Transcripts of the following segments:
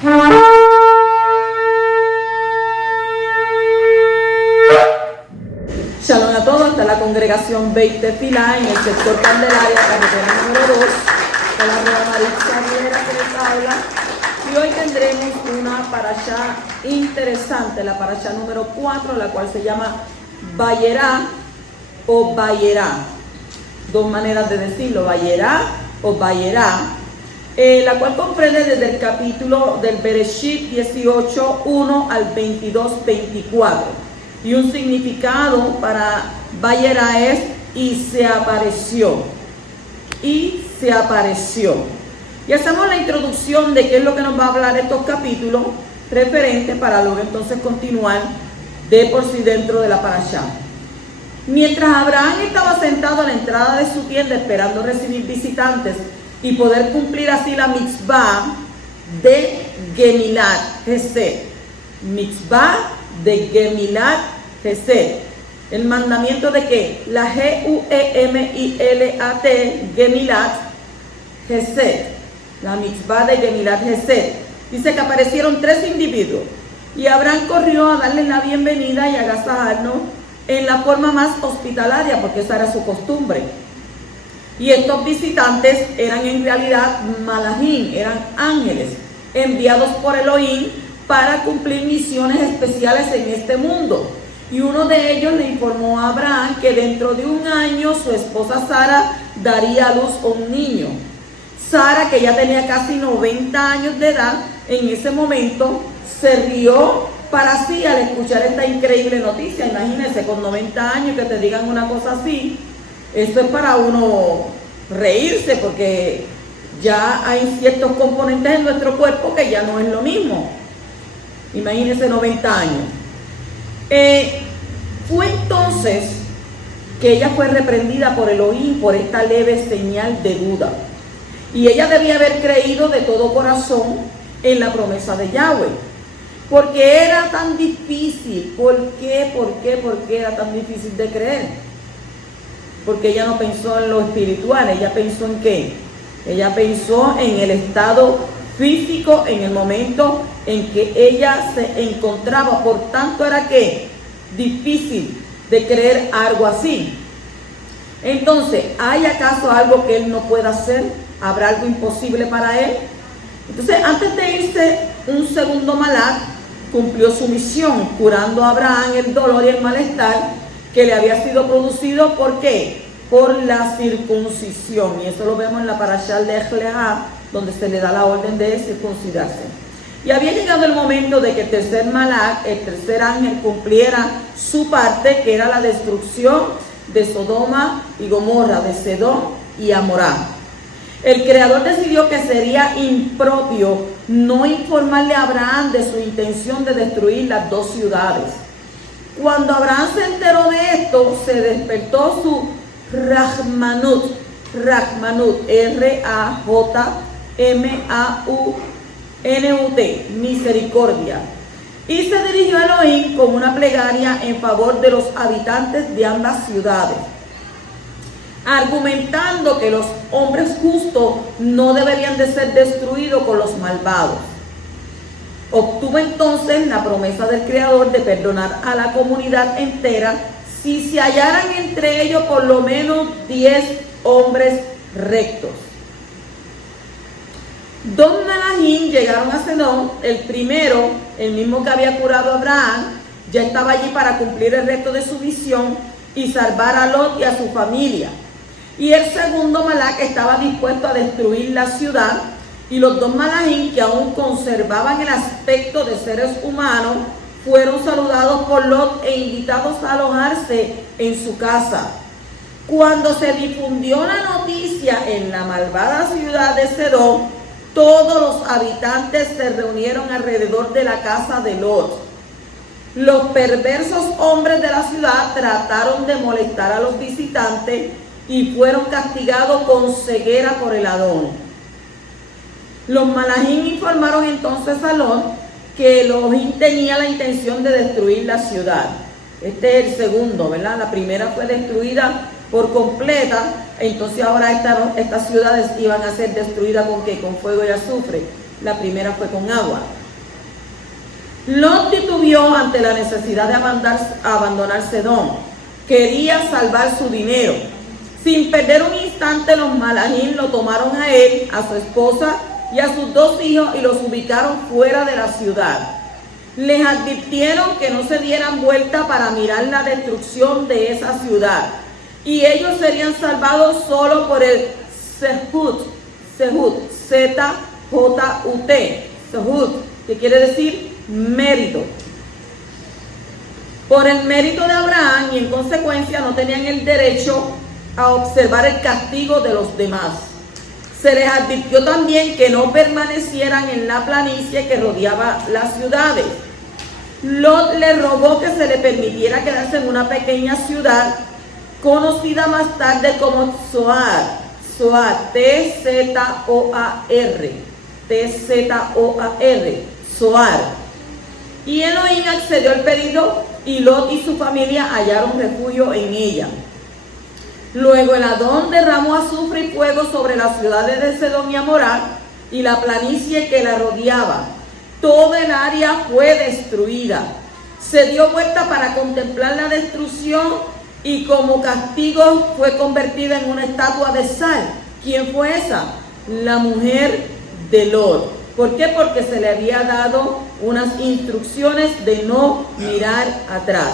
Shalom a todos, está la congregación Beit Tefilá en el sector Candelaria, carretera número 2, de la Nueva Maritza Rivera que les habla. Y hoy tendremos una parashá interesante, la parashá número 4, la cual se llama Vayerá o Vayerá. Dos maneras de decirlo, Vayerá o Vayerá, la cual comprende desde el capítulo del Bereshit 18, 1 al 22, 24. Y un significado para Vayerá es y se apareció. Y se apareció. Y hacemos la introducción de qué es lo que nos va a hablar estos capítulos referentes para luego entonces continuar de por sí dentro de la parashá. Mientras Abraham estaba sentado a la entrada de su tienda esperando recibir visitantes y poder cumplir así la mitzvah de Gemilat Hesed. Mitzvah de Gemilat Hesed. El mandamiento de que la G-U-E-M-I-L-A-T, Gemilat Hesed. La mitzvah de Gemilat Hesed. Dice que aparecieron 3 individuos y Abraham corrió a darles la bienvenida y agasajarnos en la forma más hospitalaria, porque esa era su costumbre. Y estos visitantes eran en realidad malajim, eran ángeles enviados por Elohim para cumplir misiones especiales en este mundo. Y uno de ellos le informó a Abraham que dentro de un año su esposa Sara daría a luz a un niño. Sara, que ya tenía casi 90 años de edad, en ese momento se rió para sí al escuchar esta increíble noticia. Imagínense, con 90 años que te digan una cosa así, eso es para uno reírse, porque ya hay ciertos componentes en nuestro cuerpo que ya no es lo mismo. Imagínense 90 años. Fue entonces que ella fue reprendida por Elohim por esta leve señal de duda. Y ella debía haber creído de todo corazón en la promesa de Yahweh. Porque era tan difícil. ¿Por qué era tan difícil de creer? Porque ella no pensó en lo espiritual. ¿Ella pensó en qué? Ella pensó en el estado físico, en el momento en que ella se encontraba. Por tanto, era que difícil de creer algo así. Entonces, ¿hay acaso algo que él no pueda hacer? ¿Habrá algo imposible para él? Entonces, antes de irse, un segundo malach cumplió su misión, curando a Abraham el dolor y el malestar que le había sido producido. ¿Por qué? Por la circuncisión. Y eso lo vemos en la parashá de Ejleá, donde se le da la orden de circuncidarse. Y había llegado el momento de que el tercer malach, el tercer ángel, cumpliera su parte, que era la destrucción de Sodoma y Gomorra, de Sedom y Amorá. El Creador decidió que sería impropio no informarle a Abraham de su intención de destruir las 2 ciudades. Cuando Abraham se enteró de esto, se despertó su Rahmanut, R-A-J-M-A-U-N-U-T, misericordia. Y se dirigió a Elohim con una plegaria en favor de los habitantes de ambas ciudades, argumentando que los hombres justos no deberían de ser destruidos con los malvados. Obtuvo entonces la promesa del Creador de perdonar a la comunidad entera si se hallaran entre ellos por lo menos 10 hombres rectos. 2 malajim llegaron a Sedom. El primero, el mismo que había curado a Abraham, ya estaba allí para cumplir el resto de su misión y salvar a Lot y a su familia. Y el segundo malach estaba dispuesto a destruir la ciudad. Y los 2 malajim, que aún conservaban el aspecto de seres humanos, fueron saludados por Lot e invitados a alojarse en su casa. Cuando se difundió la noticia en la malvada ciudad de Sedom, todos los habitantes se reunieron alrededor de la casa de Lot. Los perversos hombres de la ciudad trataron de molestar a los visitantes y fueron castigados con ceguera por el Adón. Los malajim informaron entonces a Lot que Elohim tenía la intención de destruir la ciudad. Este es el segundo, ¿verdad? La primera fue destruida por completa, entonces ahora estas ciudades iban a ser destruidas ¿con qué? Con fuego y azufre. la primera fue con agua. Lot titubeó ante la necesidad de abandonar Sedón. Quería salvar su dinero. Sin perder un instante, los malahim lo tomaron a él, a su esposa y a sus 2 hijos y los ubicaron fuera de la ciudad. Les advirtieron que no se dieran vuelta para mirar la destrucción de esa ciudad, y ellos serían salvados solo por el Zehut, Z-J-U-T, Zehut, que quiere decir mérito. Por el mérito de Abraham, y en consecuencia no tenían el derecho a observar el castigo de los demás. Se les advirtió también que no permanecieran en la planicie que rodeaba las ciudades. Lot le rogó que se le permitiera quedarse en una pequeña ciudad conocida más tarde como Zoar, T-Z-O-A-R, Zoar. Y Elohim accedió al pedido y Lot y su familia hallaron refugio en ella. Luego el Adón derramó azufre y fuego sobre las ciudades de Sedón y Amorá y la planicie que la rodeaba. Toda el área fue destruida. Se dio vuelta para contemplar la destrucción y como castigo fue convertida en una estatua de sal. ¿Quién fue esa? La mujer de Lot. ¿Por qué? Porque se le había dado unas instrucciones de no mirar atrás.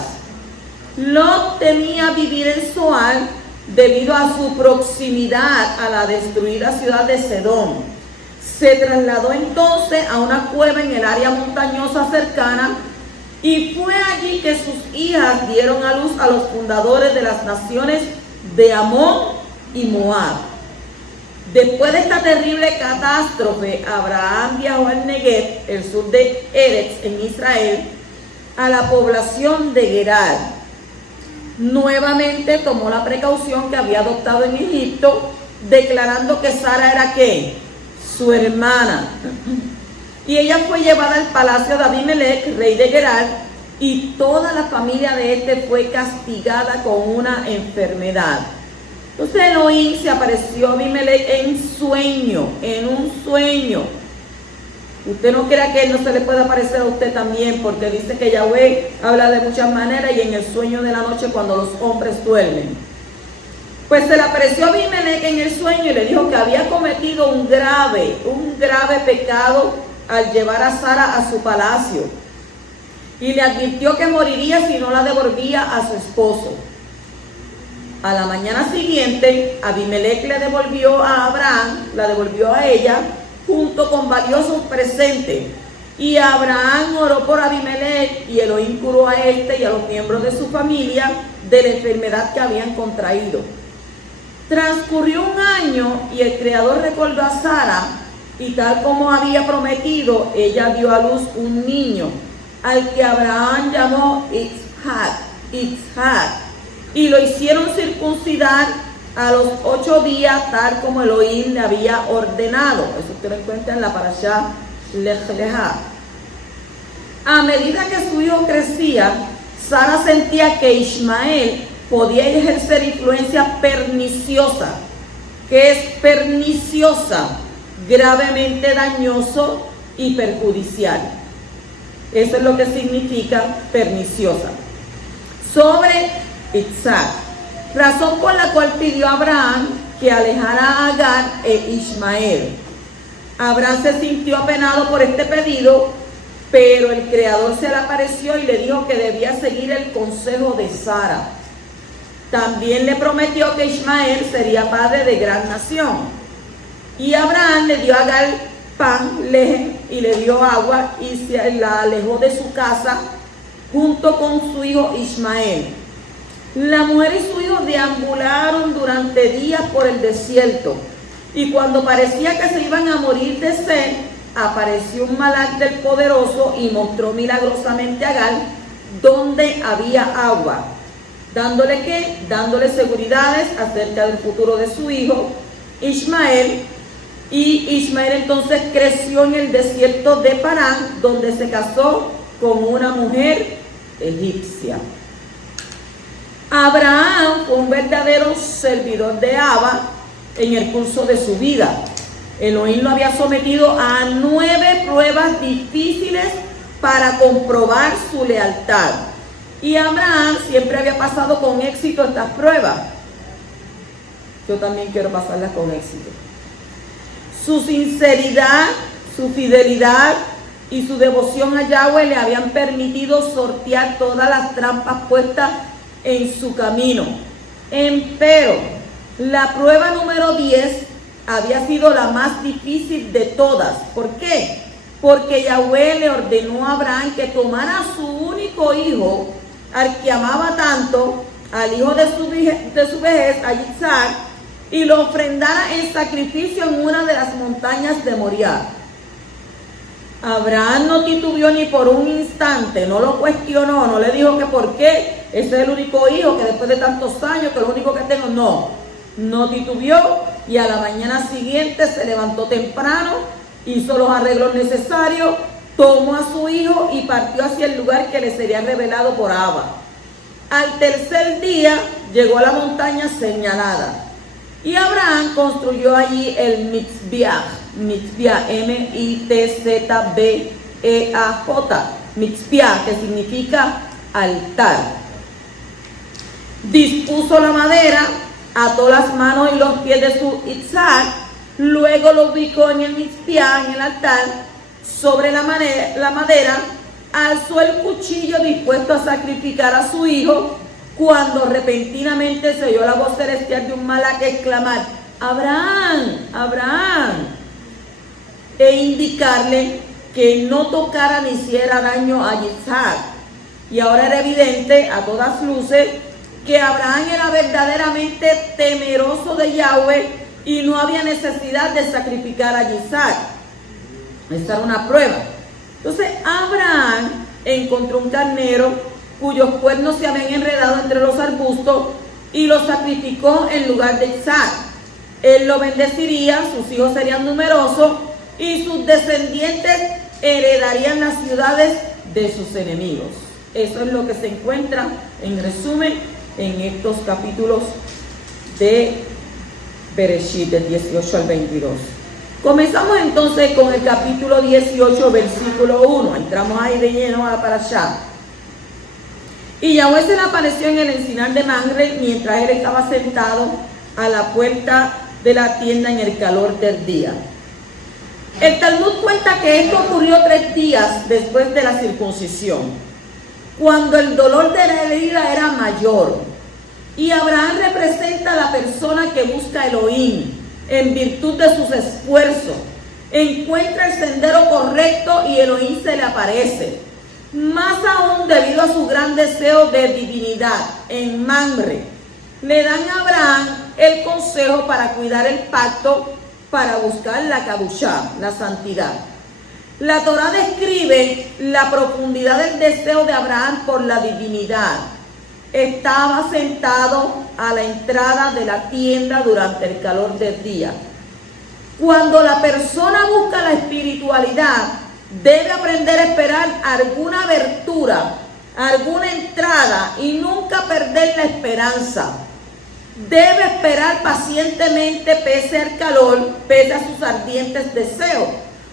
Lot temía vivir en Zoar debido a su proximidad a la destruida ciudad de Sedón. Se trasladó entonces a una cueva en el área montañosa cercana y fue allí que sus hijas dieron a luz a los fundadores de las naciones de Amón y Moab. Después de esta terrible catástrofe, Abraham viajó al Negev, el sur de Eretz, en Israel, a la población de Gerar. Nuevamente tomó la precaución que había adoptado en Egipto, declarando que Sara era ¿qué? Su hermana. Y ella fue llevada al palacio de Abimelech, rey de Gerar, y toda la familia de este fue castigada con una enfermedad. Entonces Elohim se apareció a Abimelech en un sueño. Usted no crea que él no se le puede aparecer a usted también, porque dice que Yahweh habla de muchas maneras y en el sueño de la noche cuando los hombres duermen. Pues se le apareció a Abimelech en el sueño y le dijo que había cometido un grave pecado al llevar a Sara a su palacio. Y le advirtió que moriría si no la devolvía a su esposo. A la mañana siguiente, Abimelech le devolvió a Abraham, la devolvió a ella, junto con valiosos presentes. Y Abraham oró por Abimelech y Elohim curó a este y a los miembros de su familia de la enfermedad que habían contraído. Transcurrió un año y el Creador recordó a Sara y tal como había prometido, ella dio a luz un niño al que Abraham llamó Isaac, y lo hicieron circuncidar a los 8 días, tal como Elohim le había ordenado. Eso usted lo encuentra en la parashá Lech Lecha. A medida que su hijo crecía, Sara sentía que Ismael podía ejercer influencia perniciosa. ¿Qué es perniciosa? Gravemente dañoso y perjudicial. Eso es lo que significa perniciosa. Sobre Isaac, razón por la cual pidió a Abraham que alejara a Agar e Ismael. Abraham se sintió apenado por este pedido, pero el Creador se le apareció y le dijo que debía seguir el consejo de Sara. También le prometió que Ismael sería padre de gran nación. Y Abraham le dio a Agar pan, leche y le dio agua y se la alejó de su casa junto con su hijo Ismael. La mujer y su hijo deambularon durante días por el desierto y cuando parecía que se iban a morir de sed, apareció un malach del Poderoso y mostró milagrosamente a Agar donde había agua. ¿Dándole qué? Dándole seguridades acerca del futuro de su hijo Ismael. Y Ismael entonces creció en el desierto de Parán, donde se casó con una mujer egipcia. Abraham fue un verdadero servidor de Abba en el curso de su vida. Elohim lo había sometido a 9 pruebas difíciles para comprobar su lealtad. Y Abraham siempre había pasado con éxito estas pruebas. Yo también quiero pasarlas con éxito. Su sinceridad, su fidelidad y su devoción a Yahweh le habían permitido sortear todas las trampas puestas en su camino. Empero, la prueba número 10 había sido la más difícil de todas. ¿Por qué? Porque Yahweh le ordenó a Abraham que tomara a su único hijo, al que amaba tanto, al hijo de su vejez, a Isaac, y lo ofrendara en sacrificio en una de las montañas de Moriah. Abraham no titubeó ni por un instante, no lo cuestionó, no le dijo que por qué, ese es el único hijo, que después de tantos años, que es lo único que tengo. No titubeó, y a la mañana siguiente se levantó temprano, hizo los arreglos necesarios, tomó a su hijo y partió hacia el lugar que le sería revelado por Abba. Al tercer día llegó a la montaña señalada, y Abraham construyó allí el Mitzbeah, M-I-T-Z-B-E-A-J, Mitzbeah, que significa altar. Dispuso la madera, ató las manos y los pies de su Isaac, luego lo ubicó en el Mitzbeah, en el altar, sobre la madera, alzó el cuchillo dispuesto a sacrificar a su hijo, cuando repentinamente se oyó la voz celestial de un malach exclamar: Abraham, Abraham, e indicarle que no tocara ni hiciera daño a Isaac. Y ahora era evidente a todas luces que Abraham era verdaderamente temeroso de Yahweh y no había necesidad de sacrificar a Isaac. Esta era una prueba. Entonces Abraham encontró un carnero cuyos cuernos se habían enredado entre los arbustos y lo sacrificó en lugar de Isaac. Él lo bendeciría, sus hijos serían numerosos y sus descendientes heredarían las ciudades de sus enemigos. Eso es lo que se encuentra en resumen en estos capítulos de Bereshit, del 18 al 22. Comenzamos entonces con el capítulo 18, versículo 1. Entramos ahí de lleno a la parashá. Y Yahweh se le apareció en el encinar de Mamre mientras él estaba sentado a la puerta de la tienda en el calor del día. El Talmud cuenta que esto ocurrió 3 días después de la circuncisión, cuando el dolor de la herida era mayor. Y Abraham representa a la persona que busca a Elohim en virtud de sus esfuerzos. Encuentra el sendero correcto y Elohim se le aparece. Más aún debido a su gran deseo de divinidad en Mamre, le dan a Abraham el consejo para cuidar el pacto, para buscar la Kadushá, la santidad. La Torá describe la profundidad del deseo de Abraham por la divinidad. Estaba sentado a la entrada de la tienda durante el calor del día. Cuando la persona busca la espiritualidad, debe aprender a esperar alguna abertura, alguna entrada y nunca perder la esperanza. Debe esperar pacientemente pese al calor, pese a sus ardientes deseos.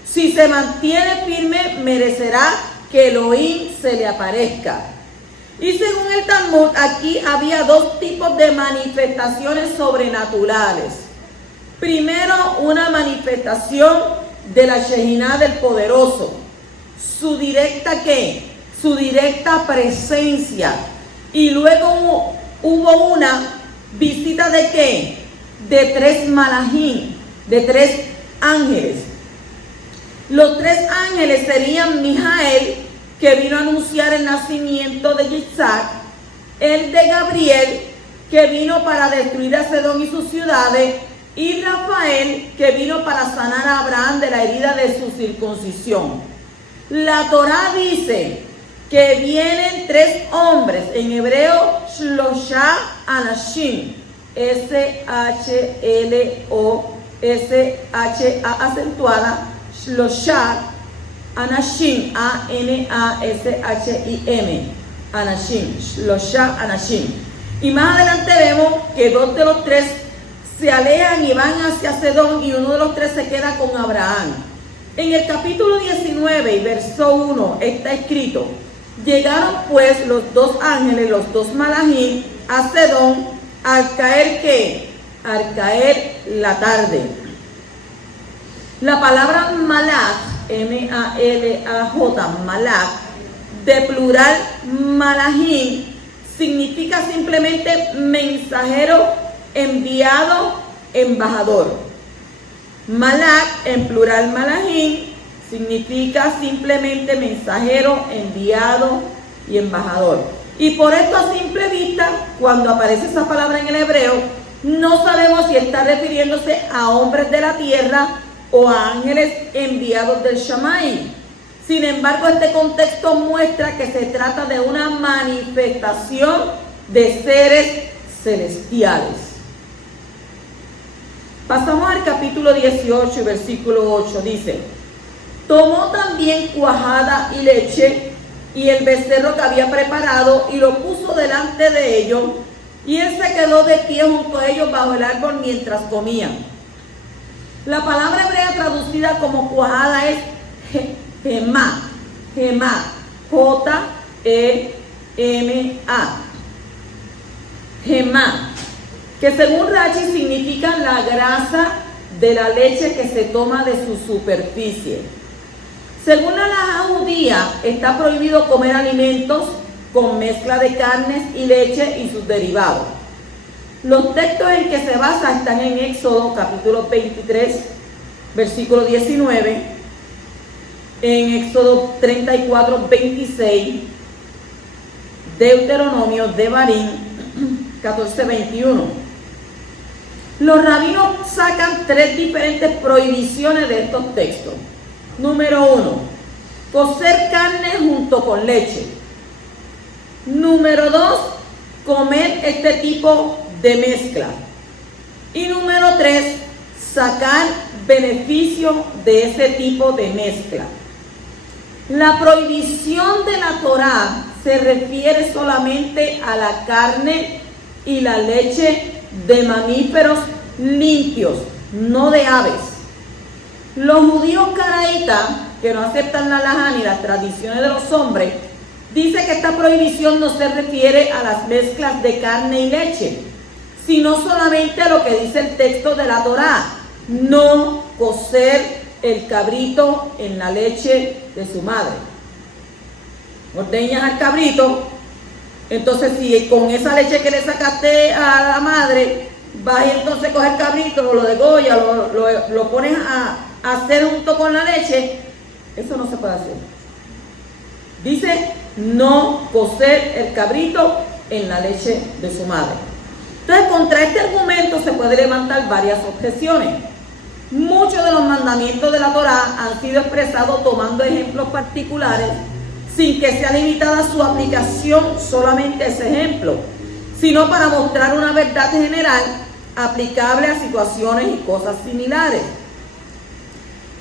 Si se mantiene firme, merecerá que Elohim se le aparezca. Y según el Talmud, aquí había 2 tipos de manifestaciones sobrenaturales. Primero, una manifestación de la Shejiná del Poderoso. Su directa ¿qué? Su directa presencia. Y luego hubo una visita de ¿qué? De 3 malajim, de 3 ángeles. Los 3 ángeles serían Mijael, que vino a anunciar el nacimiento de Isaac, el de Gabriel, que vino para destruir a Sedón y sus ciudades, y Rafael, que vino para sanar a Abraham de la herida de su circuncisión. La Torá dice que vienen 3 hombres, en hebreo Shlosha Anashim, S-H-L-O-S-H-A acentuada, Shlosha Anashim, A-N-A-S-H-I-M, Anashim, Shlosha Anashim. Y más adelante vemos que 2 de los 3 se alejan y van hacia Sedón, y uno de los tres se queda con Abraham. En el capítulo 19 y verso 1 está escrito: llegaron pues los dos ángeles, los dos malachim, a Sedón, al caer ¿qué? Al caer la tarde. La palabra malach, M-A-L-A-J, malach, de plural malachim, significa simplemente mensajero, enviado, embajador. Malach, en plural malachim, significa simplemente mensajero, enviado y embajador. Y por esto, a simple vista, cuando aparece esa palabra en el hebreo, no sabemos si está refiriéndose a hombres de la tierra o a ángeles enviados del Shammai. Sin embargo, este contexto muestra que se trata de una manifestación de seres celestiales. Pasamos al capítulo 18 y versículo 8, dice: tomó también cuajada y leche y el becerro que había preparado y lo puso delante de ellos, y él se quedó de pie junto a ellos bajo el árbol mientras comían. La palabra hebrea traducida como cuajada es gemá, J-E-M-A, gemá, que según Rashi significa la grasa de la leche que se toma de su superficie. Según la halajá judía, está prohibido comer alimentos con mezcla de carnes y leche y sus derivados. Los textos en que se basa están en Éxodo capítulo 23, versículo 19, en Éxodo 34, 26, Deuteronomio, Devarim 14, 21. Los rabinos sacan tres diferentes prohibiciones de estos textos. Número 1, cocer carne junto con leche. Número 2, comer este tipo de mezcla. Y número 3, sacar beneficio de ese tipo de mezcla. La prohibición de la Torá se refiere solamente a la carne y la leche de mamíferos limpios, no de aves. Los judíos caraítas, que no aceptan la halajá ni las tradiciones de los hombres, dice que esta prohibición no se refiere a las mezclas de carne y leche, sino solamente a lo que dice el texto de la Torá: no cocer el cabrito en la leche de su madre. Ordeñas al cabrito, entonces si con esa leche que le sacaste a la madre, vas y entonces coges el cabrito, lo degollas, lo pones a hacer junto con la leche, eso no se puede hacer. Dice no cocer el cabrito en la leche de su madre. Entonces, contra este argumento se puede levantar varias objeciones. Muchos de los mandamientos de la Torá han sido expresados tomando ejemplos particulares, sin que sea limitada su aplicación solamente a ese ejemplo, sino para mostrar una verdad general aplicable a situaciones y cosas similares.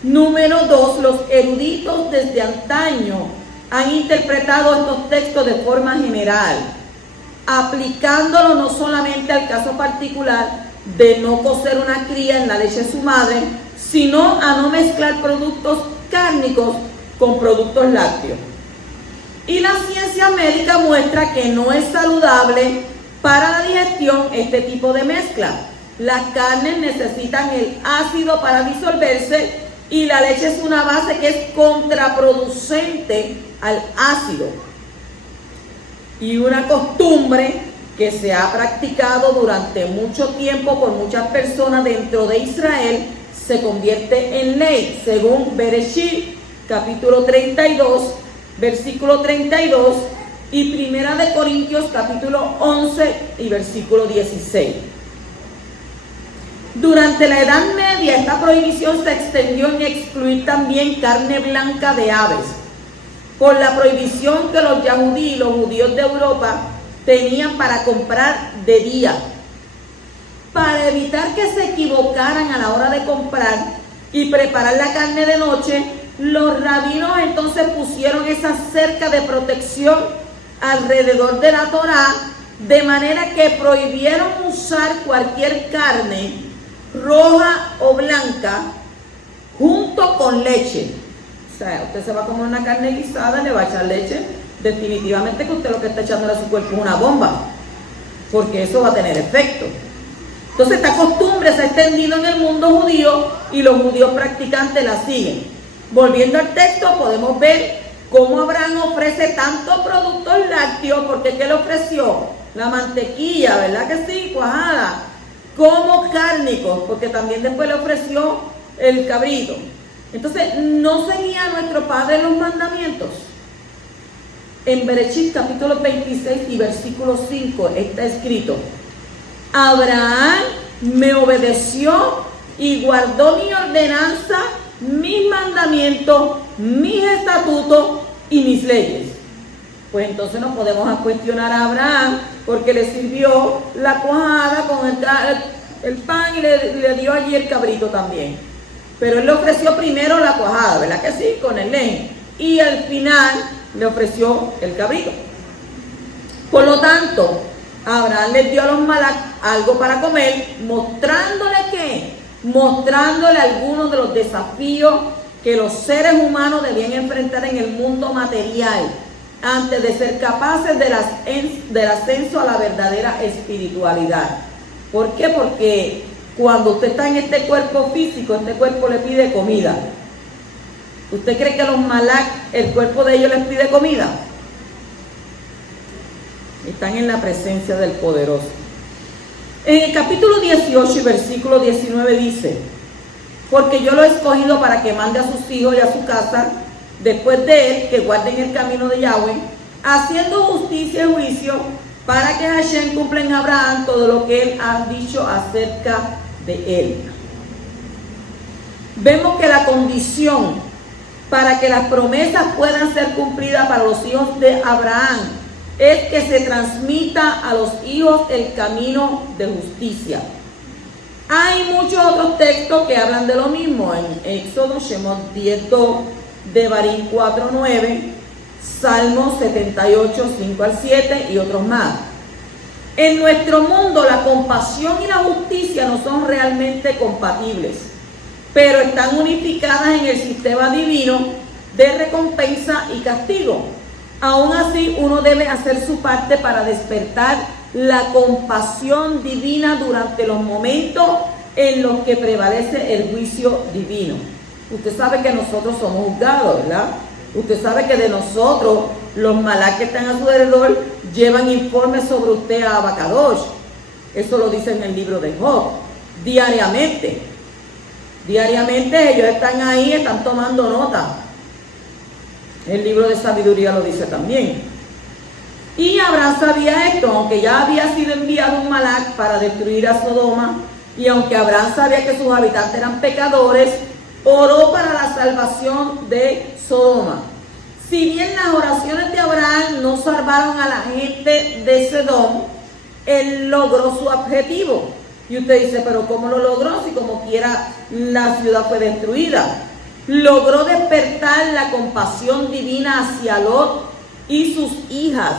Número 2, los eruditos desde antaño han interpretado estos textos de forma general, aplicándolo no solamente al caso particular de no cocer una cría en la leche de su madre, sino a no mezclar productos cárnicos con productos lácteos. Y la ciencia médica muestra que no es saludable para la digestión este tipo de mezcla. Las carnes necesitan el ácido para disolverse y la leche es una base que es contraproducente al ácido. Y una costumbre que se ha practicado durante mucho tiempo por muchas personas dentro de Israel se convierte en ley, según Bereshit, capítulo 32, versículo 32, y Primera de Corintios, capítulo 11 y versículo 16. Durante la Edad Media, esta prohibición se extendió en excluir también carne blanca de aves, por la prohibición que los yahudí y los judíos de Europa tenían para comprar de día. Para evitar que se equivocaran a la hora de comprar y preparar la carne de noche, los rabinos entonces pusieron esa cerca de protección alrededor de la Torá, de manera que prohibieron usar cualquier carne roja o blanca, junto con leche. O sea, usted se va a comer una carne guisada, le va a echar leche, definitivamente que usted lo que está echándole a su cuerpo es una bomba, porque eso va a tener efecto. Entonces esta costumbre se ha extendido en el mundo judío y los judíos practicantes la siguen. Volviendo al texto, podemos ver cómo Abraham ofrece tantos productos lácteos, porque ¿qué le ofreció? La mantequilla, ¿verdad que sí? Cuajada. Como cárnicos, porque también después le ofreció el cabrito. Entonces, ¿no seguía nuestro Padre los mandamientos? En Bereshit capítulo 26 y versículo 5 está escrito: Abraham me obedeció y guardó mi ordenanza, mis mandamientos, mis estatutos y mis leyes. Pues entonces no podemos cuestionar a Abraham, porque le sirvió la cuajada con el pan y le dio allí el cabrito también. Pero él le ofreció primero la cuajada, ¿verdad que sí? Con el leño. Y al final le ofreció el cabrito. Por lo tanto, Abraham les dio a los malak algo para comer, mostrándole ¿qué? Mostrándole algunos de los desafíos que los seres humanos debían enfrentar en el mundo material antes de ser capaces del ascenso a la verdadera espiritualidad. ¿Por qué? Porque cuando usted está en este cuerpo físico, este cuerpo le pide comida. ¿Usted cree que los malak, el cuerpo de ellos les pide comida? Están en la presencia del Poderoso. En el capítulo 18 y versículo 19 dice: porque yo lo he escogido para que mande a sus hijos y a su casa después de él, que guarden el camino de Yahweh, haciendo justicia y juicio, para que Hashem cumpla en Abraham todo lo que él ha dicho acerca de él. Vemos que la condición para que las promesas puedan ser cumplidas para los hijos de Abraham es que se transmita a los hijos el camino de justicia. Hay muchos otros textos que hablan de lo mismo, en Éxodo, Shemot 10:2, Devarim 4:9, Salmos 78, 5 al 7 y otros más. En nuestro mundo la compasión y la justicia no son realmente compatibles, pero están unificadas en el sistema divino de recompensa y castigo. Aún así, uno debe hacer su parte para despertar la compasión divina durante los momentos en los que prevalece el juicio divino. Usted sabe que nosotros somos juzgados, ¿verdad? Usted sabe que de nosotros, los malak que están a su alrededor, llevan informes sobre usted a Abacadosh. Eso lo dice en el libro de Job. Diariamente. Diariamente ellos están ahí, están tomando nota. El libro de sabiduría lo dice también. Y Abraham sabía esto, aunque ya había sido enviado un malak para destruir a Sodoma, y aunque Abraham sabía que sus habitantes eran pecadores, oró para la salvación de Sodoma. Si bien las oraciones de Abraham no salvaron a la gente de Sodoma, él logró su objetivo. Y usted dice, pero ¿cómo lo logró si como quiera la ciudad fue destruida? Logró despertar la compasión divina hacia Lot y sus hijas,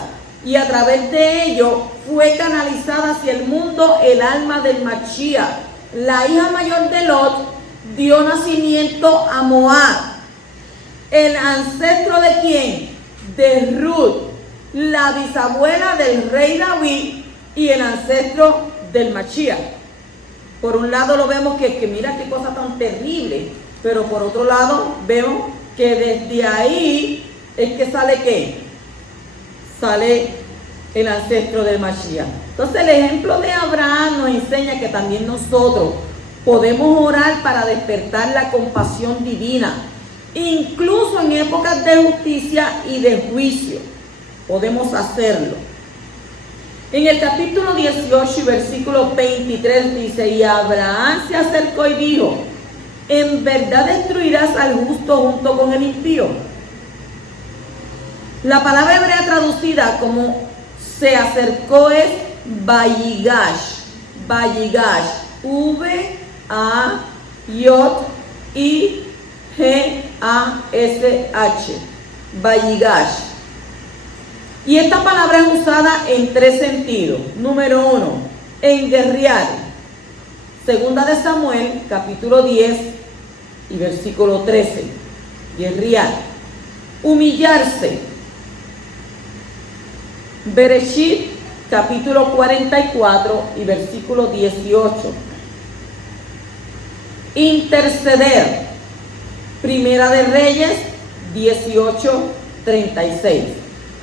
y a través de ello fue canalizada hacia el mundo el alma del Mashiach. La hija mayor de Lot dio nacimiento a Moab. ¿El ancestro de quién? De Ruth, la bisabuela del rey David y el ancestro del Mashiach. Por un lado lo vemos que mira qué cosa tan terrible, pero por otro lado vemos que desde ahí es que sale ¿qué? Sale el ancestro del Mashiach. Entonces el ejemplo de Abraham nos enseña que también nosotros podemos orar para despertar la compasión divina, incluso en épocas de justicia y de juicio. Podemos hacerlo. En el capítulo 18 y versículo 23 dice: y Abraham se acercó y dijo: ¿en verdad destruirás al justo junto con el impío? La palabra hebrea traducida como se acercó es Vayigash. Vayigash. V-A-Y-I-G-A-S-H. Vayigash. Y esta palabra es usada en tres sentidos. Número uno, en guerrear. Segunda de Samuel, capítulo 10 y versículo 13. Guerrear. Humillarse. Bereshit, capítulo 44 y versículo 18. Interceder. Primera de Reyes 18:36.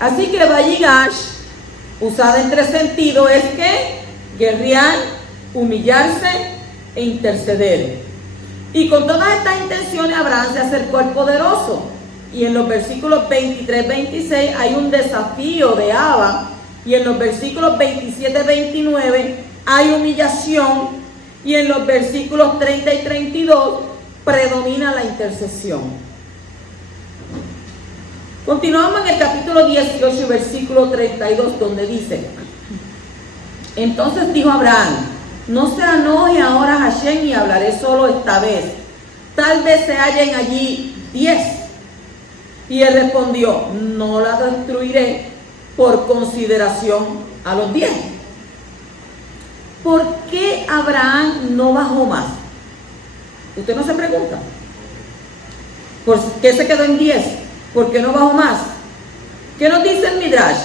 Así que Vayigash, usada en tres sentidos, es que guerrear, humillarse e interceder. Y con todas estas intenciones Abraham se acercó al poderoso. Y en los versículos 23-26 hay un desafío de Abba. Y en los versículos 27-29 hay humillación. Y en los versículos 30 y 32 predomina la intercesión. Continuamos en el capítulo 18, versículo 32, donde dice: entonces dijo Abraham: no se enoje ahora Hashem y hablaré solo esta vez. Tal vez se hallen allí 10. Y él respondió: no la destruiré por consideración a los 10. ¿Por qué Abraham no bajó más? ¿Usted no se pregunta? ¿Por qué se quedó en 10? ¿Por qué no bajó más? ¿Qué nos dice el Midrash?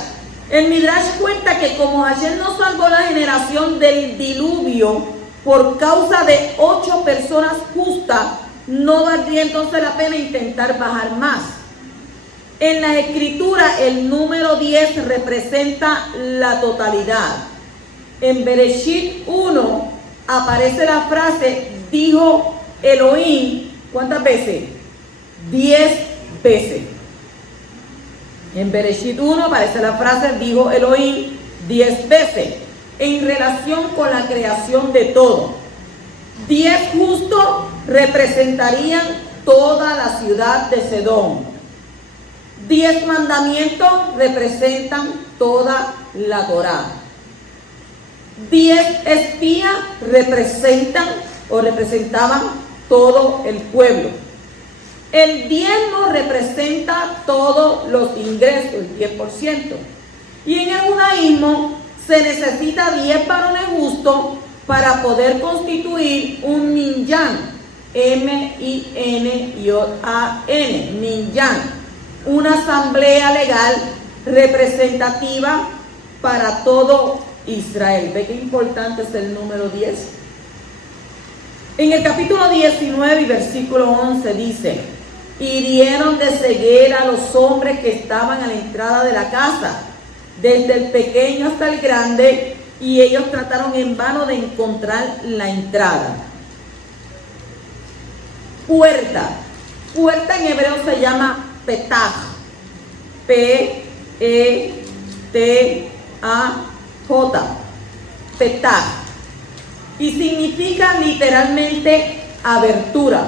El Midrash cuenta que como Hashem no salvó la generación del diluvio por causa de 8 personas justas, no valdría entonces la pena intentar bajar más. En la escritura el número 10 representa la totalidad. En Bereshit 1 aparece la frase dijo Elohim, ¿cuántas veces? 10 veces. En Bereshit 1 aparece la frase dijo Elohim 10 veces en relación con la creación de todo. 10 justos representarían toda la ciudad de Sedón. 10 mandamientos representan toda la Torá. 10 espías representaban todo el pueblo. El diezmo representa todos los ingresos, el 10%. Y en el judaísmo se necesita 10 varones justos para poder constituir un minyan, M-I-N-J-A-N, minyan, una asamblea legal representativa para todo Israel. ¿Ve qué importante es el número 10? En el capítulo 19 y versículo 11 dice: hirieron de ceguera a los hombres que estaban a la entrada de la casa, desde el pequeño hasta el grande, y ellos trataron en vano de encontrar la entrada. Puerta. Puerta en hebreo se llama petach. P-E-T-A-J. Petach. Y significa literalmente abertura.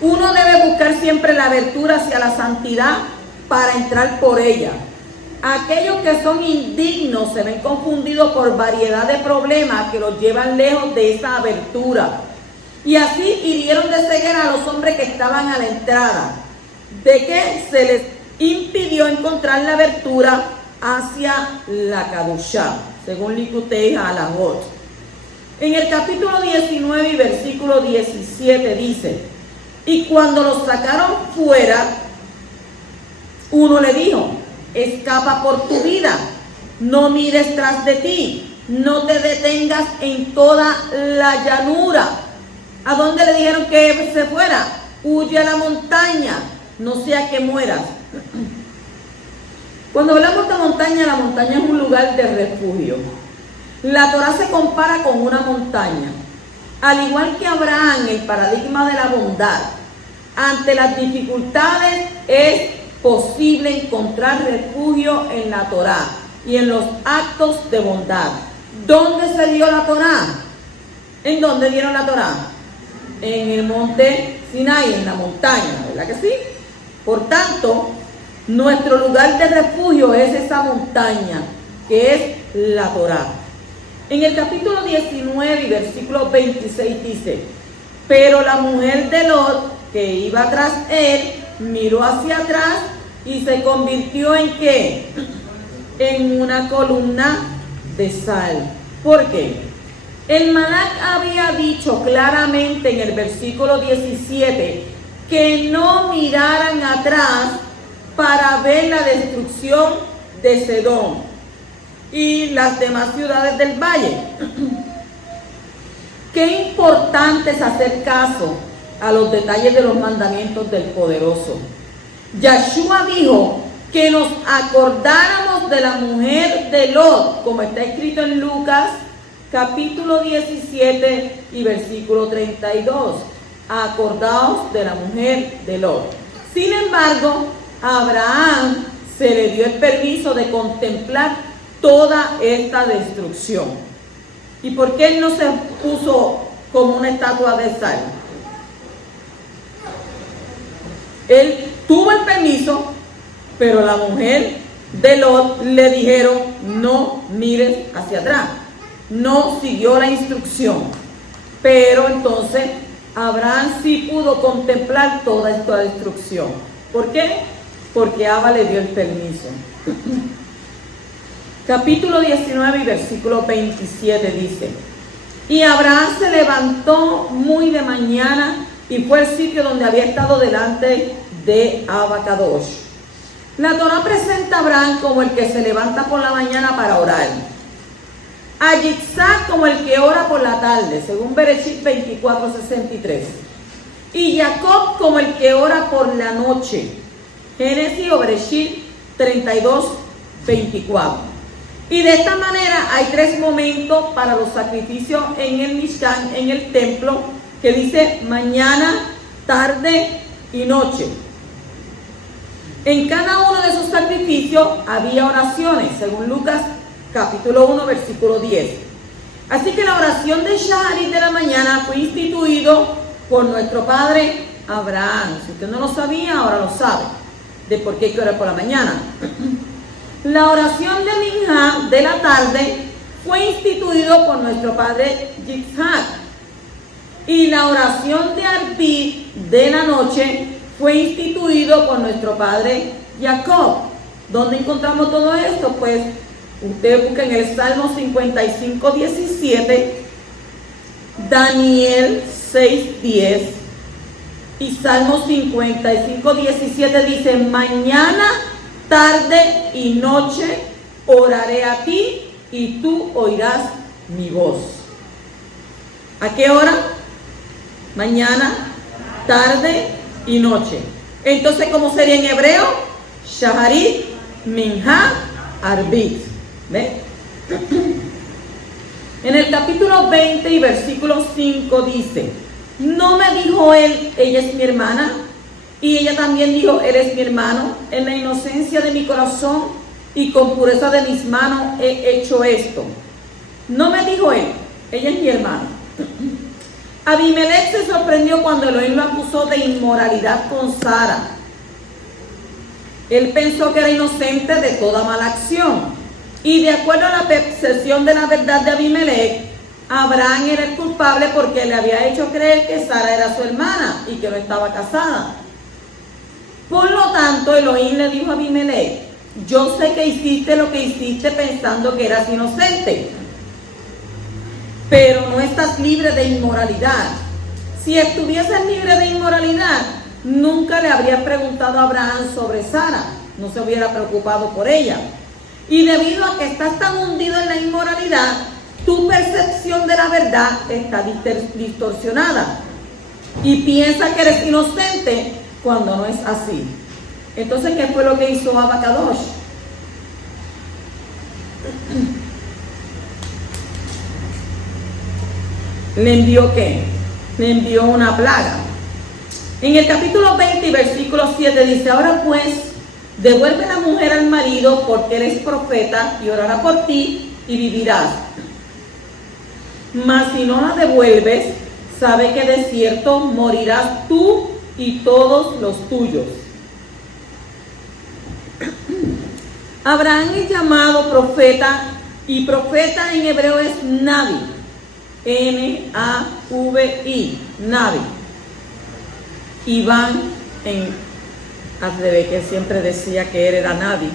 Uno debe buscar siempre la abertura hacia la santidad para entrar por ella. Aquellos que son indignos se ven confundidos por variedad de problemas que los llevan lejos de esa abertura. Y así hirieron de ceguera a los hombres que estaban a la entrada, de que se les impidió encontrar la abertura hacia la Kadoshá, según Likutei Halachot. En el capítulo 19 y versículo 17 dice: y cuando los sacaron fuera, uno le dijo: escapa por tu vida, no mires tras de ti, no te detengas en toda la llanura. ¿A dónde le dijeron que se fuera? Huye a la montaña, no sea que mueras. Cuando hablamos de montaña, la montaña es un lugar de refugio. La Torá se compara con una montaña. Al igual que Abraham, el paradigma de la bondad. Ante las dificultades es posible encontrar refugio en la Torá y en los actos de bondad. ¿Dónde se dio la Torá? ¿En dónde dieron la Torá? En el monte Sinai, en la montaña, ¿verdad que sí? Por tanto, nuestro lugar de refugio es esa montaña, que es la Torá. En el capítulo 19 y versículo 26 dice: pero la mujer de Lot, que iba tras él, miró hacia atrás y se convirtió en ¿qué? En una columna de sal. ¿Por qué? El Malak había dicho claramente en el versículo 17 que no miraran atrás para ver la destrucción de Sedón y las demás ciudades del valle. Qué importante es hacer caso a los detalles de los mandamientos del Poderoso. Yahshua dijo que nos acordáramos de la mujer de Lot, como está escrito en Lucas capítulo 17 y versículo 32. Acordaos de la mujer de Lot. Sin embargo, a Abraham se le dio el permiso de contemplar toda esta destrucción. ¿Y por qué él no se puso como una estatua de sal? Él tuvo el permiso, pero la mujer de Lot le dijeron: no mires hacia atrás. No siguió la instrucción. Pero entonces Abraham sí pudo contemplar toda esta destrucción. ¿Por qué? Porque Abba le dio el permiso. Capítulo 19 y versículo 27 dice: y Abraham se levantó muy de mañana y fue al sitio donde había estado delante de Abba Kadosh. La Torá presenta a Abraham como el que se levanta por la mañana para orar, a Yitzhak como el que ora por la tarde, según Bereshit 24:63, y Jacob como el que ora por la noche, Génesis o Bereshit 32:24. Y de esta manera hay tres momentos para los sacrificios en el Mishkan, en el templo, que dice mañana, tarde y noche. En cada uno de esos sacrificios había oraciones, según Lucas capítulo 1, versículo 10. Así que la oración de Shaharit de la mañana fue instituido por nuestro padre Abraham. Si usted no lo sabía, ahora lo sabe, de por qué hay que orar por la mañana. La oración de Minjá de la tarde fue instituido por nuestro padre Yitzhak. Y la oración de Arbit de la noche fue instituido por nuestro padre Jacob. ¿Dónde encontramos todo esto? Pues usted busca en el Salmo 55:17, Daniel 6:10 y Salmo 55:17 dice: mañana, tarde y noche oraré a ti y tú oirás mi voz. ¿A qué hora? Mañana, tarde y noche. Entonces, ¿cómo sería en hebreo? Shaharit, Minjá, Arbit. ¿Ve? En el capítulo 20 y versículo 5 dice: no me dijo él, ella es mi hermana, y ella también dijo, él es mi hermano. En la inocencia de mi corazón y con pureza de mis manos he hecho esto. No me dijo él, ella es mi hermana. Abimelech se sorprendió cuando Elohim lo acusó de inmoralidad con Sara. Él pensó que era inocente de toda mala acción. Y de acuerdo a la percepción de la verdad de Abimelech, Abraham era el culpable porque le había hecho creer que Sara era su hermana y que no estaba casada. Por lo tanto, Elohim le dijo a Abimelech: yo sé que hiciste lo que hiciste pensando que eras inocente, pero no estás libre de inmoralidad. Si estuvieses libre de inmoralidad, nunca le habrías preguntado a Abraham sobre Sara, no se hubiera preocupado por ella. Y debido a que estás tan hundido en la inmoralidad, tu percepción de la verdad está distorsionada y piensa que eres inocente cuando no es así. Entonces, ¿qué fue lo que hizo Abba Kadosh? ¿Le envió qué? Le envió una plaga. En el capítulo 20 y versículo 7 dice: ahora pues, devuelve la mujer al marido, porque él es profeta y orará por ti y vivirás. Mas si no la devuelves, sabe que de cierto morirás tú y todos los tuyos. Abraham es llamado profeta, y profeta en hebreo es Navi, N-A-V-I, Navi. Iván al revés, que siempre decía que él era Navi,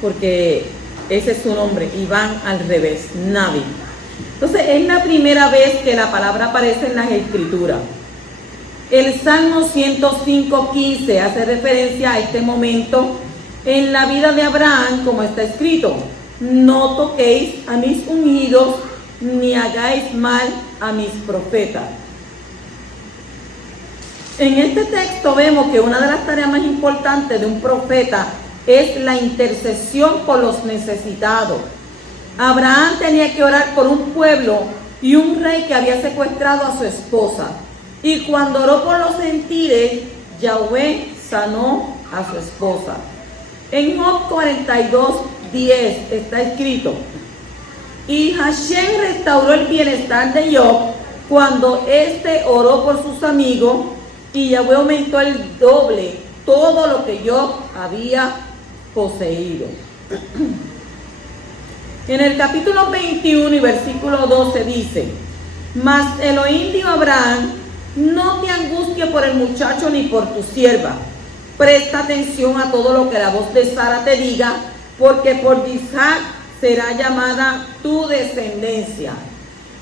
porque ese es su nombre, Iván al revés, Navi. Entonces es la primera vez que la palabra aparece en las Escrituras. El Salmo 105:15 hace referencia a este momento en la vida de Abraham, como está escrito: no toquéis a mis ungidos, ni hagáis mal a mis profetas. En este texto vemos que una de las tareas más importantes de un profeta es la intercesión por los necesitados. Abraham tenía que orar por un pueblo y un rey que había secuestrado a su esposa. Y cuando oró por los gentiles, Yahweh sanó a su esposa. En Job 42:10 está escrito: y Hashem restauró el bienestar de Job cuando éste oró por sus amigos, y Yahweh aumentó el doble todo lo que Job había poseído. En el capítulo 21 y versículo 12 dice: mas Elohim dijo a Abraham: no te angusties por el muchacho ni por tu sierva. Presta atención a todo lo que la voz de Sara te diga, porque por Isaac será llamada tu descendencia.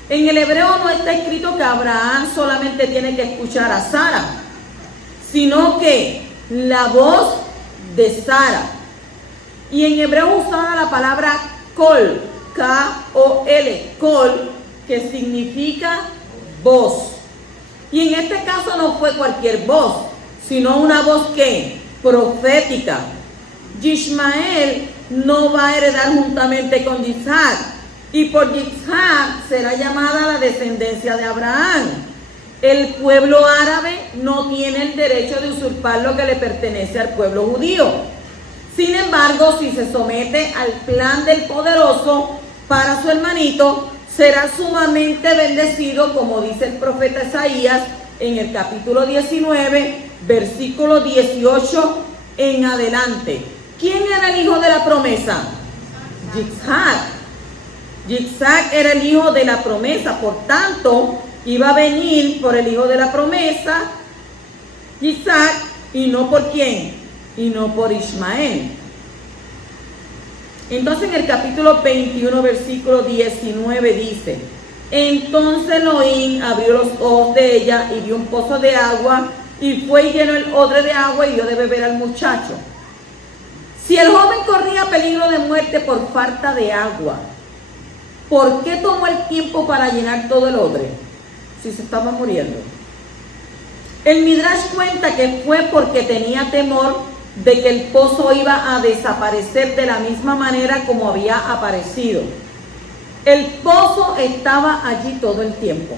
En el hebreo no está escrito que Abraham solamente tiene que escuchar a Sara, sino que la voz de Sara. Y en hebreo usaba la palabra kol, K-O-L, kol, que significa voz. Y en este caso no fue cualquier voz, sino una voz que profética. Yishmael no va a heredar juntamente con Isaac, y por Isaac será llamada la descendencia de Abraham. El pueblo árabe no tiene el derecho de usurpar lo que le pertenece al pueblo judío. Sin embargo, si se somete al plan del poderoso para su hermanito, será sumamente bendecido, como dice el profeta Isaías en el capítulo 19, versículo 18 en adelante. ¿Quién era el hijo de la promesa? Yitzhak. Yitzhak era el hijo de la promesa, por tanto, iba a venir por el hijo de la promesa, Yitzhak, y no por quién, y no por Ismael. Entonces en el capítulo 21, versículo 19 dice: entonces Elohim abrió los ojos de ella y vio un pozo de agua, y fue y llenó el odre de agua y dio de beber al muchacho. Si el joven corría peligro de muerte por falta de agua, ¿por qué tomó el tiempo para llenar todo el odre si se estaba muriendo? El Midrash cuenta que fue porque tenía temor de que el pozo iba a desaparecer de la misma manera como había aparecido. El pozo estaba allí todo el tiempo.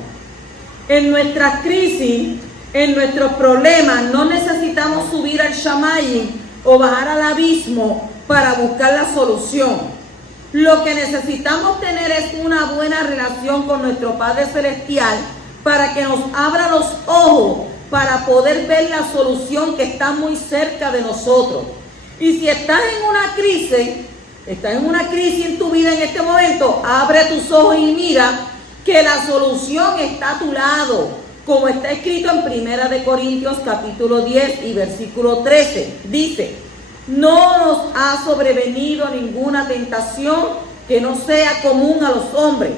En nuestras crisis, en nuestros problemas, no necesitamos subir al Shamayim o bajar al abismo para buscar la solución. Lo que necesitamos tener es una buena relación con nuestro Padre Celestial para que nos abra los ojos para poder ver la solución que está muy cerca de nosotros. Y si estás en una crisis en tu vida en este momento, abre tus ojos y mira que la solución está a tu lado, como está escrito en 1 Corintios capítulo 10 y versículo 13. Dice: no nos ha sobrevenido ninguna tentación que no sea común a los hombres,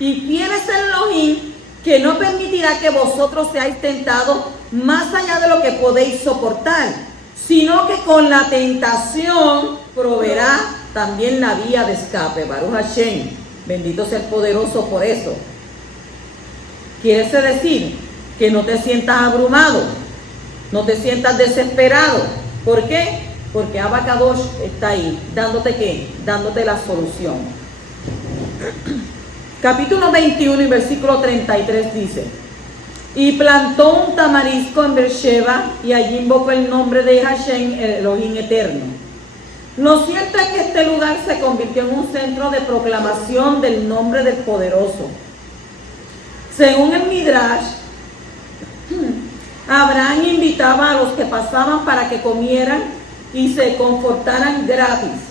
y fiel es el Elohim, que no permitirá que vosotros seáis tentados más allá de lo que podéis soportar, sino que con la tentación proveerá también la vía de escape. Baruch Hashem, bendito sea el poderoso por eso. Quiere decir que no te sientas abrumado, no te sientas desesperado. ¿Por qué? Porque Abba Kadosh está ahí, ¿dándote qué? Dándote la solución. Capítulo 21 y versículo 33 dice: y plantó un tamarisco en Beersheba, y allí invocó el nombre de Hashem, el Elohim eterno. Lo cierto es que este lugar se convirtió en un centro de proclamación del nombre del poderoso. Según el Midrash, Abraham invitaba a los que pasaban para que comieran y se confortaran gratis.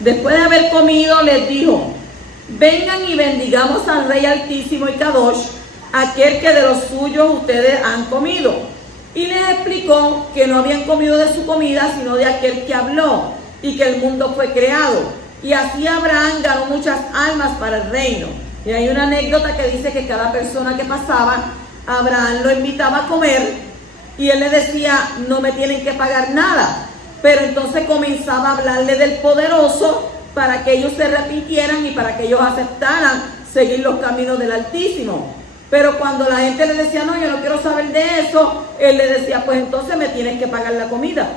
Después de haber comido, les dijo: vengan y bendigamos al Rey Altísimo y Kadosh, aquel que de los suyos ustedes han comido. Y les explicó que no habían comido de su comida, sino de aquel que habló, y que el mundo fue creado. Y así Abraham ganó muchas almas para el reino. Y hay una anécdota que dice que cada persona que pasaba, Abraham lo invitaba a comer y él le decía, no me tienen que pagar nada. Pero entonces comenzaba a hablarle del poderoso para que ellos se arrepintieran y para que ellos aceptaran seguir los caminos del Altísimo. Pero cuando la gente le decía, no, yo no quiero saber de eso, él le decía, pues entonces me tienes que pagar la comida.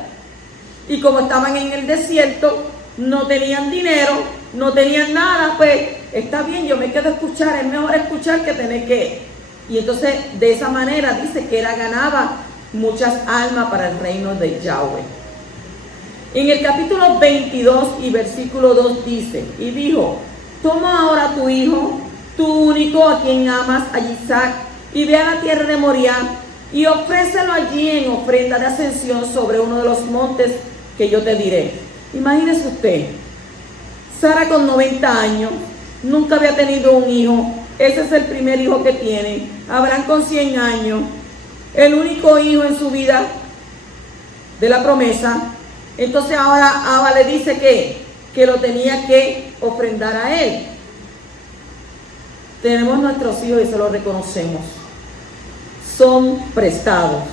Y como estaban en el desierto, no tenían dinero, no tenían nada, pues está bien, yo me quedo a escuchar, es mejor escuchar que tener que. Y entonces de esa manera dice que ganaba muchas almas para el reino de Yahweh. En el capítulo 22 y versículo 2 dice, y dijo, toma ahora a tu hijo, tu único a quien amas, a Isaac, y ve a la tierra de Moriah, y ofrécelo allí en ofrenda de ascensión sobre uno de los montes que yo te diré. Imagínese usted, Sara con 90 años, nunca había tenido un hijo, ese es el primer hijo que tiene. Abraham con 100 años, el único hijo en su vida de la promesa. Entonces ahora Abba le dice que lo tenía que ofrendar a él. Tenemos nuestros hijos y se los reconocemos. Son prestados.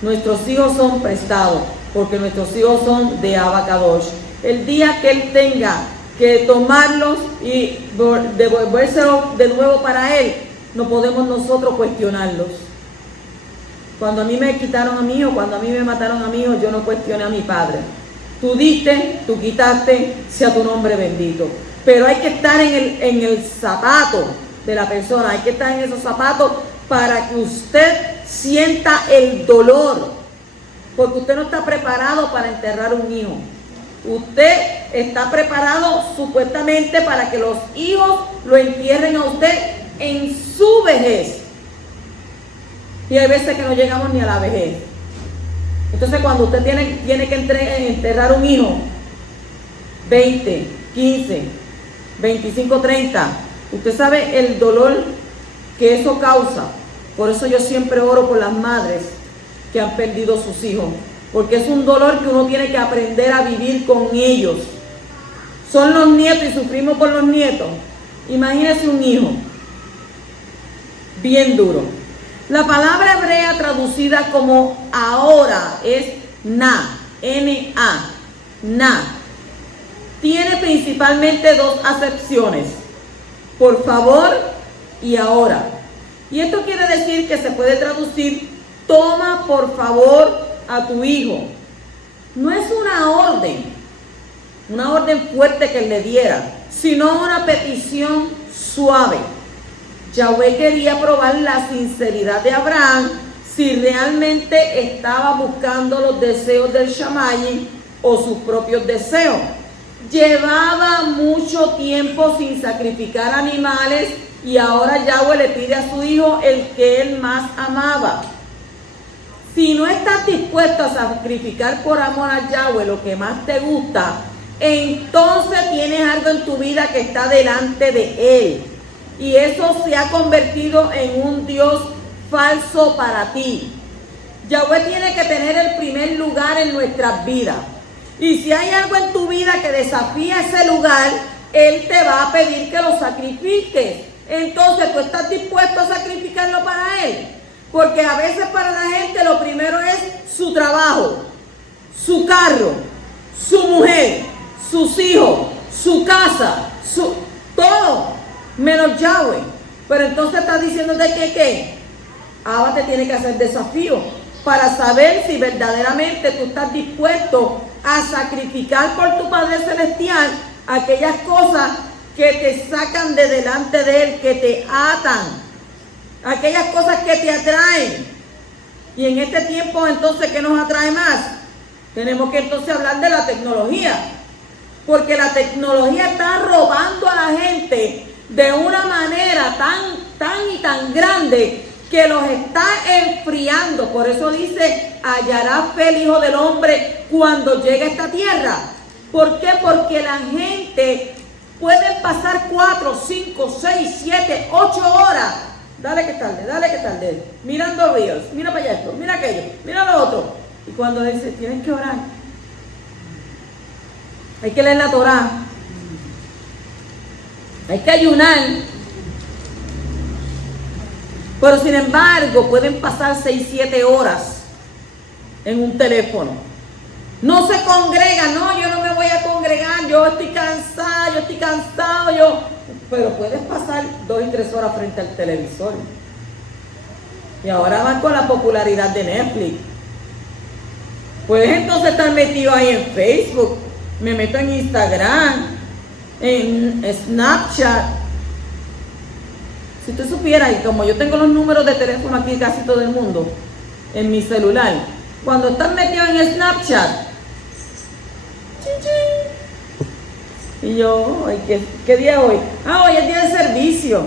Nuestros hijos son prestados porque nuestros hijos son de Abba Kadosh. El día que él tenga que tomarlos y devolvérselos de nuevo para él, no podemos nosotros cuestionarlos. Cuando a mí me quitaron a mi hijo, cuando a mí me mataron a mi hijo, yo no cuestioné a mi padre. Tú diste, tú quitaste, sea tu nombre bendito. Pero hay que estar en el zapato de la persona, hay que estar en esos zapatos para que usted sienta el dolor. Porque usted no está preparado para enterrar un hijo. Usted está preparado supuestamente para que los hijos lo entierren a usted en su vejez. Y hay veces que no llegamos ni a la vejez. Entonces cuando usted tiene que enterrar un hijo, 20, 15, 25, 30, usted sabe el dolor que eso causa. Por eso yo siempre oro por las madres que han perdido sus hijos, porque es un dolor que uno tiene que aprender a vivir con ellos. Son los nietos y sufrimos por los nietos. Imagínese un hijo bien duro. La palabra hebrea traducida como ahora es na, N-A, na. Tiene principalmente dos acepciones, por favor y ahora. Y esto quiere decir que se puede traducir, toma por favor a tu hijo. No es una orden fuerte que le diera, sino una petición suave. Yahweh quería probar la sinceridad de Abraham, si realmente estaba buscando los deseos del Shamayim o sus propios deseos. Llevaba mucho tiempo sin sacrificar animales y ahora Yahweh le pide a su hijo el que él más amaba. Si no estás dispuesto a sacrificar por amor a Yahweh lo que más te gusta, entonces tienes algo en tu vida que está delante de él. Y eso se ha convertido en un Dios falso para ti. Yahweh tiene que tener el primer lugar en nuestras vidas. Y si hay algo en tu vida que desafía ese lugar, Él te va a pedir que lo sacrifiques. Entonces, ¿tú estás dispuesto a sacrificarlo para Él? Porque a veces para la gente lo primero es su trabajo, su carro, su mujer, sus hijos, su casa, todo, menos Yahweh. Pero entonces está diciéndote que ¿qué? Ahora te tiene que hacer desafío para saber si verdaderamente tú estás dispuesto a sacrificar por tu Padre Celestial aquellas cosas que te sacan de delante de Él, que te atan, aquellas cosas que te atraen. Y en este tiempo entonces, ¿qué nos atrae más? Tenemos que entonces hablar de la tecnología, porque la tecnología está robando a la gente de una manera tan grande que los está enfriando. Por eso dice, hallará fe el Hijo del Hombre cuando llegue a esta tierra. ¿Por qué? Porque la gente puede pasar 4, 5, 6, 7, 8 horas. Dale que tarde, mirando reels, mira para allá esto, mira aquello, mira lo otro. Y cuando dice, tienes que orar, hay que leer la Torá, Hay que ayunar. Pero sin embargo, pueden pasar 6, 7 horas en un teléfono. No se congregan, no, yo no me voy a congregar, yo estoy cansada, yo estoy cansado, Pero puedes pasar 2 y 3 horas frente al televisor. Y ahora van con la popularidad de Netflix. Puedes entonces estar metido ahí en Facebook, me meto en Instagram, en Snapchat. Si tú supieras, y como yo tengo los números de teléfono aquí casi todo el mundo, en mi celular, cuando estás metido en Snapchat, chin, chin, y yo, ay, ¿qué día es hoy? Hoy es día de servicio.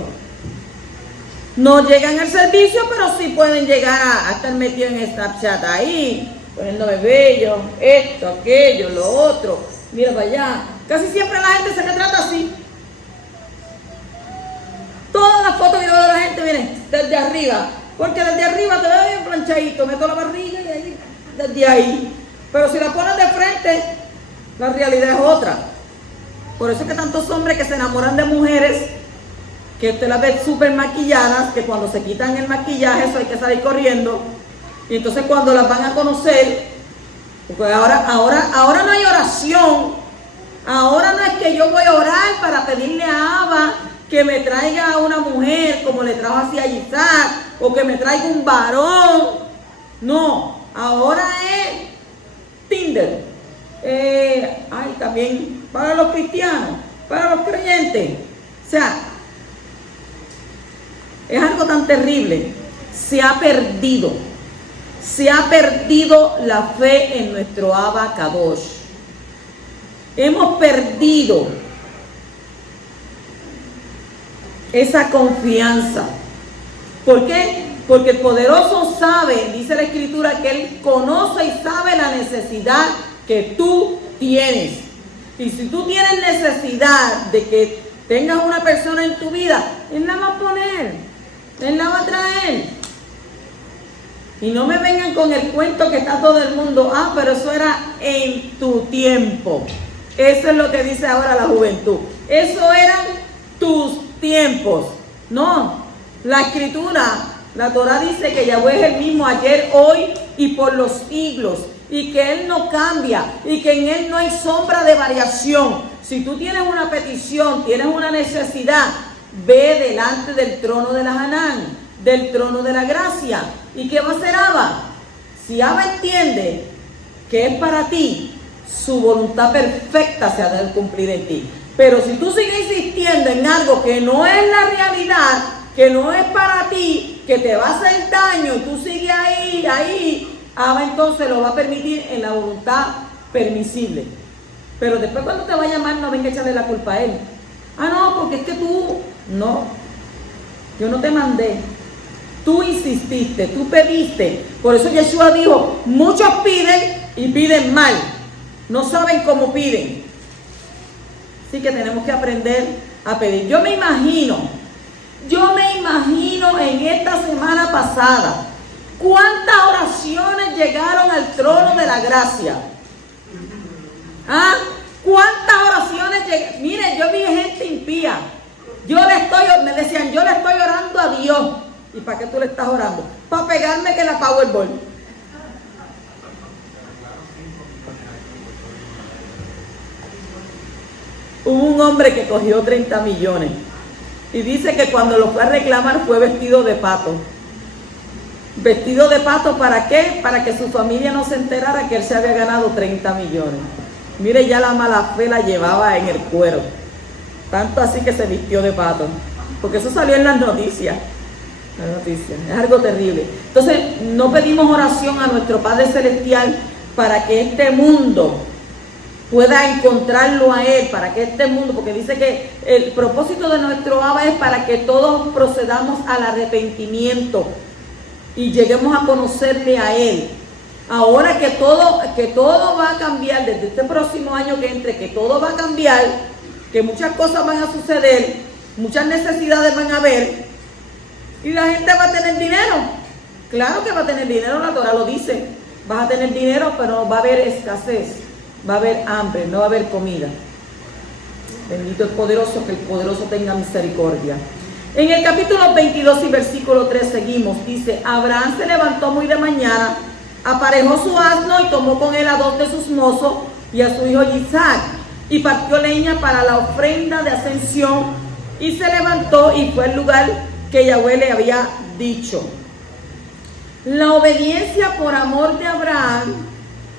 No llegan al servicio, pero sí pueden llegar a estar metidos en Snapchat ahí, poniéndome bello, esto, aquello, lo otro, mira para allá. Casi siempre la gente se retrata así. Todas las fotos que yo veo de la gente, miren, desde arriba. Porque desde arriba te veo bien planchadito, meto la barriga y ahí, desde ahí. Pero si la pones de frente, la realidad es otra. Por eso es que tantos hombres que se enamoran de mujeres, que usted las ve súper maquilladas, que cuando se quitan el maquillaje, eso hay que salir corriendo. Y entonces cuando las van a conocer, porque ahora no hay oración. Ahora no es que yo voy a orar para pedirle a Abba que me traiga a una mujer como le trajo así a Isaac, o que me traiga un varón. No, ahora es Tinder. También para los cristianos, para los creyentes. O sea, es algo tan terrible. Se ha perdido la fe en nuestro Abba Kadosh. Hemos perdido esa confianza. ¿Por qué? Porque el poderoso sabe, dice la Escritura, que Él conoce y sabe la necesidad que tú tienes. Y si tú tienes necesidad de que tengas una persona en tu vida, Él la va a poner, Él la va a traer. Y no me vengan con el cuento que está todo el mundo, pero eso era en tu tiempo. Eso es lo que dice ahora la juventud. Eso eran tus tiempos. No, la Escritura, la Torah dice que Yahweh es el mismo ayer, hoy y por los siglos, y que Él no cambia, y que en Él no hay sombra de variación. Si tú tienes una petición, tienes una necesidad, ve delante del trono de la Hanán, del trono de la gracia. ¿Y qué va a hacer Abba? Si Abba entiende que es para ti, su voluntad perfecta se ha de cumplir en ti. Pero si tú sigues insistiendo en algo que no es la realidad, que no es para ti, que te va a hacer daño, y tú sigues ahí, Abba entonces lo va a permitir en la voluntad permisible. Pero después cuando te va a llamar, no venga a echarle la culpa a Él. No, porque es que no, yo no te mandé. Tú insististe, tú pediste. Por eso Yeshua dijo, muchos piden y piden mal. No saben cómo piden. Así que tenemos que aprender a pedir. Yo me imagino en esta semana pasada, cuántas oraciones llegaron al trono de la gracia. ¿Cuántas oraciones llegaron? Mire, yo vi gente impía. Me decían, yo le estoy orando a Dios. ¿Y para qué tú le estás orando? Para pegarme que la Powerball. Hubo un hombre que cogió 30 millones y dice que cuando lo fue a reclamar fue vestido de pato. ¿Vestido de pato para qué? Para que su familia no se enterara que él se había ganado 30 millones. Mire, ya la mala fe la llevaba en el cuero. Tanto así que se vistió de pato. Porque eso salió en las noticias. Es algo terrible. Entonces, no pedimos oración a nuestro Padre Celestial para que este mundo pueda encontrarlo a Él, para que este mundo, porque dice que el propósito de nuestro Abba es para que todos procedamos al arrepentimiento y lleguemos a conocerle a Él. Ahora que todo va a cambiar, desde este próximo año que entre, que todo va a cambiar, que muchas cosas van a suceder, muchas necesidades van a haber, y la gente va a tener dinero. Claro que va a tener dinero, la Torah lo dice. Vas a tener dinero, pero va a haber escasez, va a haber hambre, no va a haber comida. Bendito el poderoso, que el poderoso tenga misericordia. En el capítulo 22 y versículo 3 seguimos. Dice: Abraham se levantó muy de mañana, aparejó su asno y tomó con él a 2 de sus mozos y a su hijo Isaac, y partió leña para la ofrenda de ascensión, y se levantó y fue al lugar que Yahweh le había dicho. La obediencia por amor de Abraham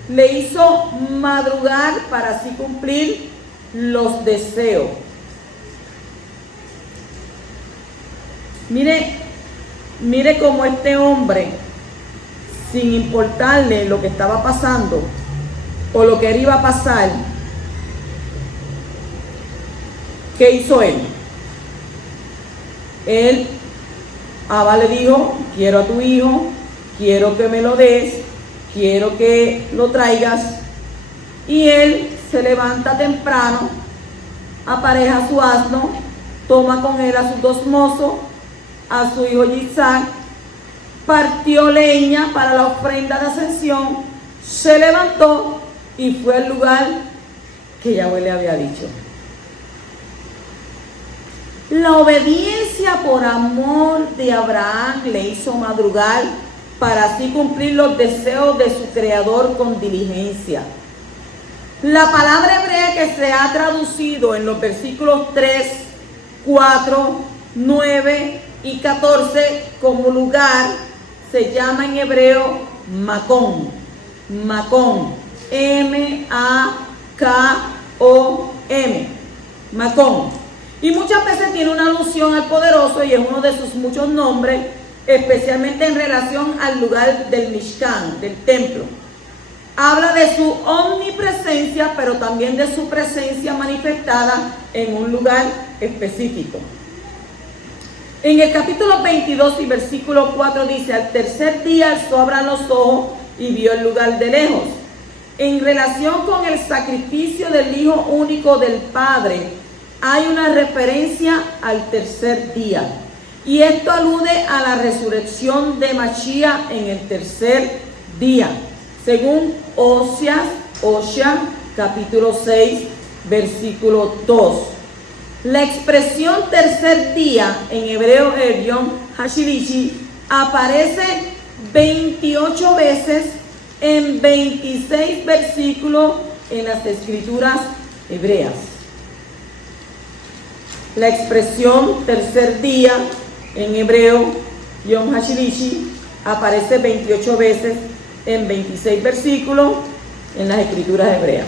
le hizo madrugar para así cumplir los deseos. Mire cómo este hombre, sin importarle lo que estaba pasando o lo que iba a pasar, ¿qué hizo él? Abba le dijo: quiero a tu hijo, quiero que me lo des, quiero que lo traigas. Y él se levanta temprano, apareja su asno, toma con él a sus 2 mozos, a su hijo Isaac, partió leña para la ofrenda de ascensión, se levantó y fue al lugar que Yahweh le había dicho. La obediencia por amor de Abraham le hizo madrugar para así cumplir los deseos de su creador con diligencia. La palabra hebrea que se ha traducido en los versículos 3, 4, 9 y 14 como lugar se llama en hebreo Macón. Macón. M-A-K-O-M. Macón. Y muchas veces tiene una alusión al poderoso y es uno de sus muchos nombres, especialmente en relación al lugar del Mishkan, del templo. Habla de su omnipresencia, pero también de su presencia manifestada en un lugar específico. En el capítulo 22 y versículo 4 dice: al tercer día alzó Abraham los ojos y vio el lugar de lejos. En relación con el sacrificio del Hijo único del Padre, hay una referencia al tercer día. Y esto alude a la resurrección de Mashiach en el tercer día, según Osea, capítulo 6, versículo 2. La expresión tercer día, en hebreo el Yom Hashilishi, aparece 28 veces en 26 versículos en las escrituras hebreas. La expresión tercer día, en hebreo Yom Hashilishi, aparece 28 veces en 26 versículos en las escrituras hebreas.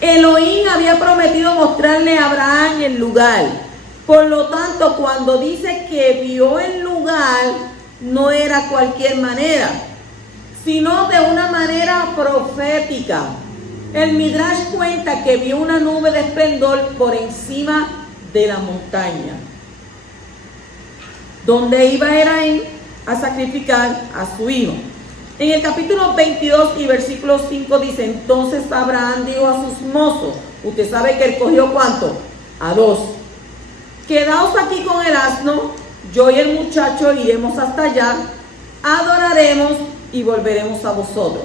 Elohim había prometido mostrarle a Abraham el lugar. Por lo tanto, cuando dice que vio el lugar, no era cualquier manera, sino de una manera profética. El Midrash cuenta que vio una nube de esplendor por encima de la montaña, donde iba Abraham a sacrificar a su hijo. En el capítulo 22 y versículo 5 dice: entonces Abraham dijo a sus mozos, usted sabe que él cogió ¿cuánto? A 2. Quedaos aquí con el asno, yo y el muchacho iremos hasta allá, adoraremos y volveremos a vosotros.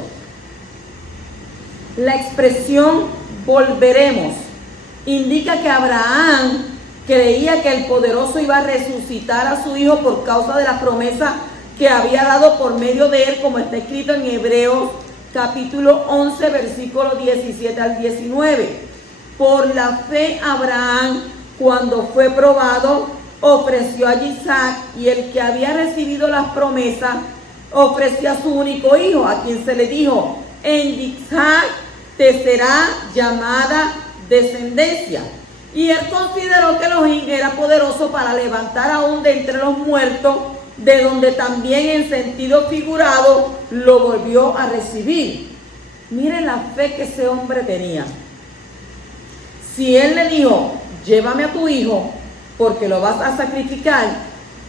La expresión volveremos indica que Abraham creía que el poderoso iba a resucitar a su hijo por causa de la promesa que había dado por medio de él, como está escrito en Hebreos capítulo 11, versículos 17 al 19. Por la fe Abraham, cuando fue probado, ofreció a Isaac, y el que había recibido las promesas ofreció a su único hijo, a quien se le dijo: en Isaac te será llamada descendencia. Y él consideró que Elohim era poderoso para levantar aún de entre los muertos, de donde también en sentido figurado lo volvió a recibir. Miren la fe que ese hombre tenía. Si él le dijo: llévame a tu hijo porque lo vas a sacrificar,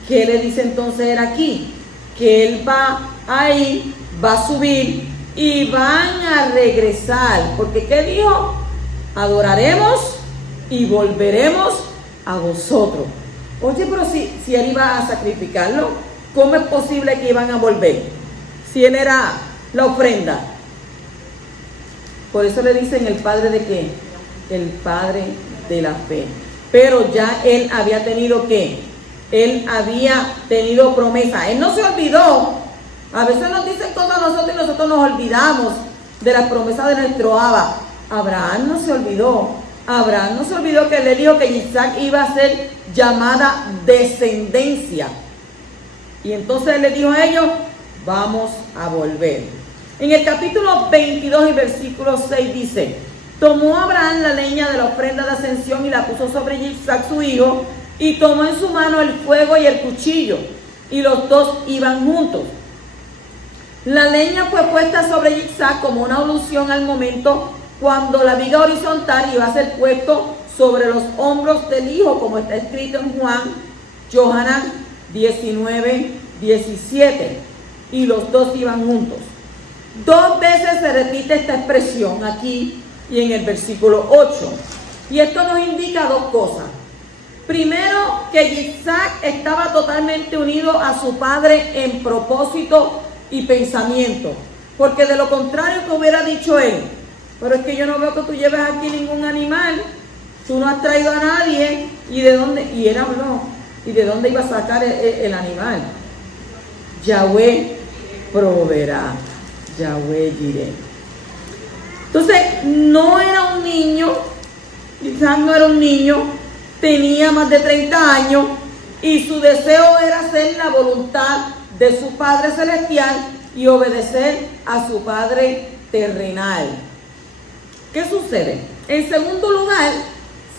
¿qué le dice entonces él aquí? Que él va a ir, va a subir y van a regresar. Porque ¿qué dijo? Adoraremos y volveremos a vosotros. Oye, pero si él iba a sacrificarlo, ¿cómo es posible que iban a volver? Si él era la ofrenda. Por eso le dicen el padre de qué? El padre de la fe. Pero ya él había tenido ¿qué? Él había tenido promesa. Él no se olvidó. A veces nos dicen cosas a nosotros y nosotros nos olvidamos de las promesas de nuestro Abba. Abraham no se olvidó. Abraham no se olvidó que le dijo que Isaac iba a ser llamada descendencia. Y entonces él le dijo a ellos, vamos a volver. En el capítulo 22 y versículo 6 dice, tomó Abraham la leña de la ofrenda de ascensión y la puso sobre Isaac su hijo, y tomó en su mano el fuego y el cuchillo, y los dos iban juntos. La leña fue puesta sobre Isaac como una alusión al momento cuando la viga horizontal iba a ser puesto sobre los hombros del hijo, como está escrito en Johanan 19:17, y los dos iban juntos. Dos veces se repite esta expresión aquí y en el versículo 8, y esto nos indica dos cosas. Primero, que Isaac estaba totalmente unido a su padre en propósito y pensamiento, porque de lo contrario que hubiera dicho él, pero es que yo no veo que tú lleves aquí ningún animal, tú no has traído a nadie, ¿y de dónde? Y él habló, ¿y de dónde iba a sacar el animal? Yahweh proveerá, Yahweh diré. Entonces, no era un niño, Isaac no era un niño, tenía más de 30 años y su deseo era hacer la voluntad de su Padre Celestial y obedecer a su Padre terrenal. ¿Qué sucede? En segundo lugar,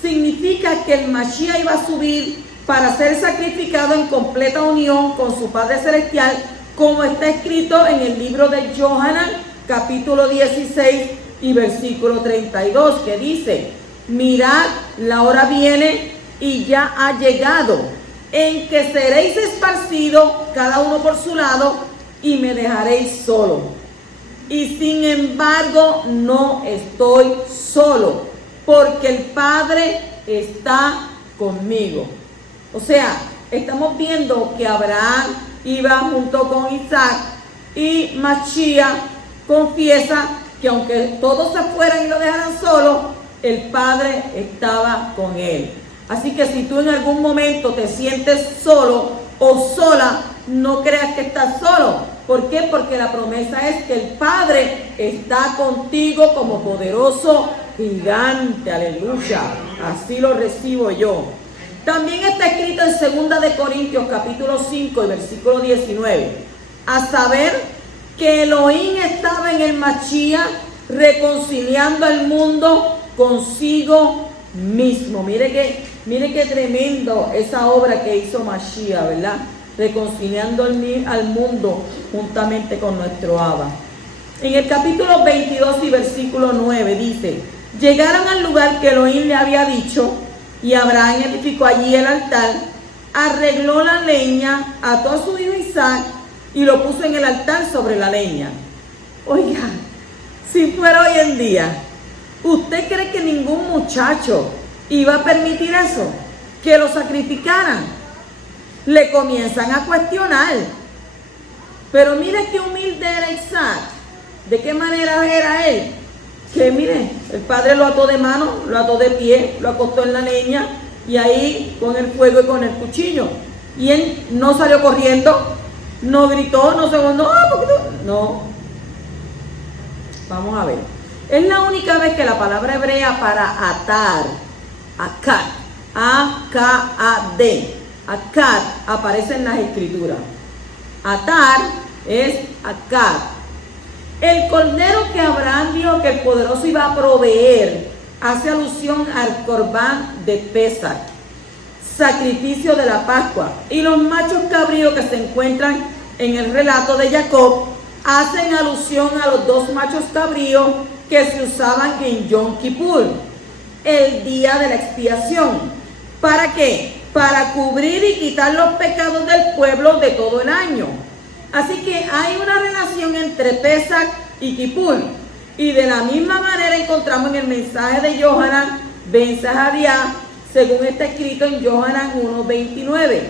significa que el Mashiach iba a subir para ser sacrificado en completa unión con su Padre Celestial, como está escrito en el libro de Johanan, capítulo 16 y versículo 32, que dice, mirad, la hora viene y ya ha llegado, en que seréis esparcidos cada uno por su lado y me dejaréis solo. Y sin embargo no estoy solo, porque el Padre está conmigo. O sea, estamos viendo que Abraham iba junto con Isaac y Mashiach confiesa que aunque todos se fueran y lo dejaran solo, el Padre estaba con él. Así que si tú en algún momento te sientes solo o sola, no creas que estás solo. ¿Por qué? Porque la promesa es que el Padre está contigo como poderoso gigante. Aleluya. Así lo recibo yo. También está escrito en 2 de Corintios capítulo 5 y versículo 19. A saber que Elohim estaba en el Mashiach reconciliando al mundo consigo mismo. Mire qué tremendo esa obra que hizo Mashiach, ¿verdad? Reconciliando al mundo juntamente con nuestro Abba. En el capítulo 22 y versículo 9 dice, llegaron al lugar que Elohim le había dicho, y Abraham edificó allí el altar, arregló la leña, ató a su hijo Isaac y lo puso en el altar sobre la leña. Oiga, si fuera hoy en día, ¿usted cree que ningún muchacho iba a permitir eso? Que lo sacrificaran. Le comienzan a cuestionar. Pero mire qué humilde era Isaac. ¿De qué manera era él? Que mire, el padre lo ató de mano, lo ató de pie, lo acostó en la leña y ahí con el fuego y con el cuchillo. Y él no salió corriendo, no gritó, no se no. Vamos a ver. Es la única vez que la palabra hebrea para atar, akad, A-K-A-D, akad, aparece en las escrituras. Atar es akad. El cordero que Abraham dijo que el poderoso iba a proveer hace alusión al corbán de Pesach, sacrificio de la Pascua. Y los machos cabríos que se encuentran en el relato de Jacob hacen alusión a los dos machos cabríos que se usaban en Yom Kippur, el día de la expiación. ¿Para qué? Para cubrir y quitar los pecados del pueblo de todo el año. Así que hay una relación entre Pesach y Kippur. Y de la misma manera encontramos en el mensaje de Johanan ben Zahariah, según está escrito en Johanan 1:29.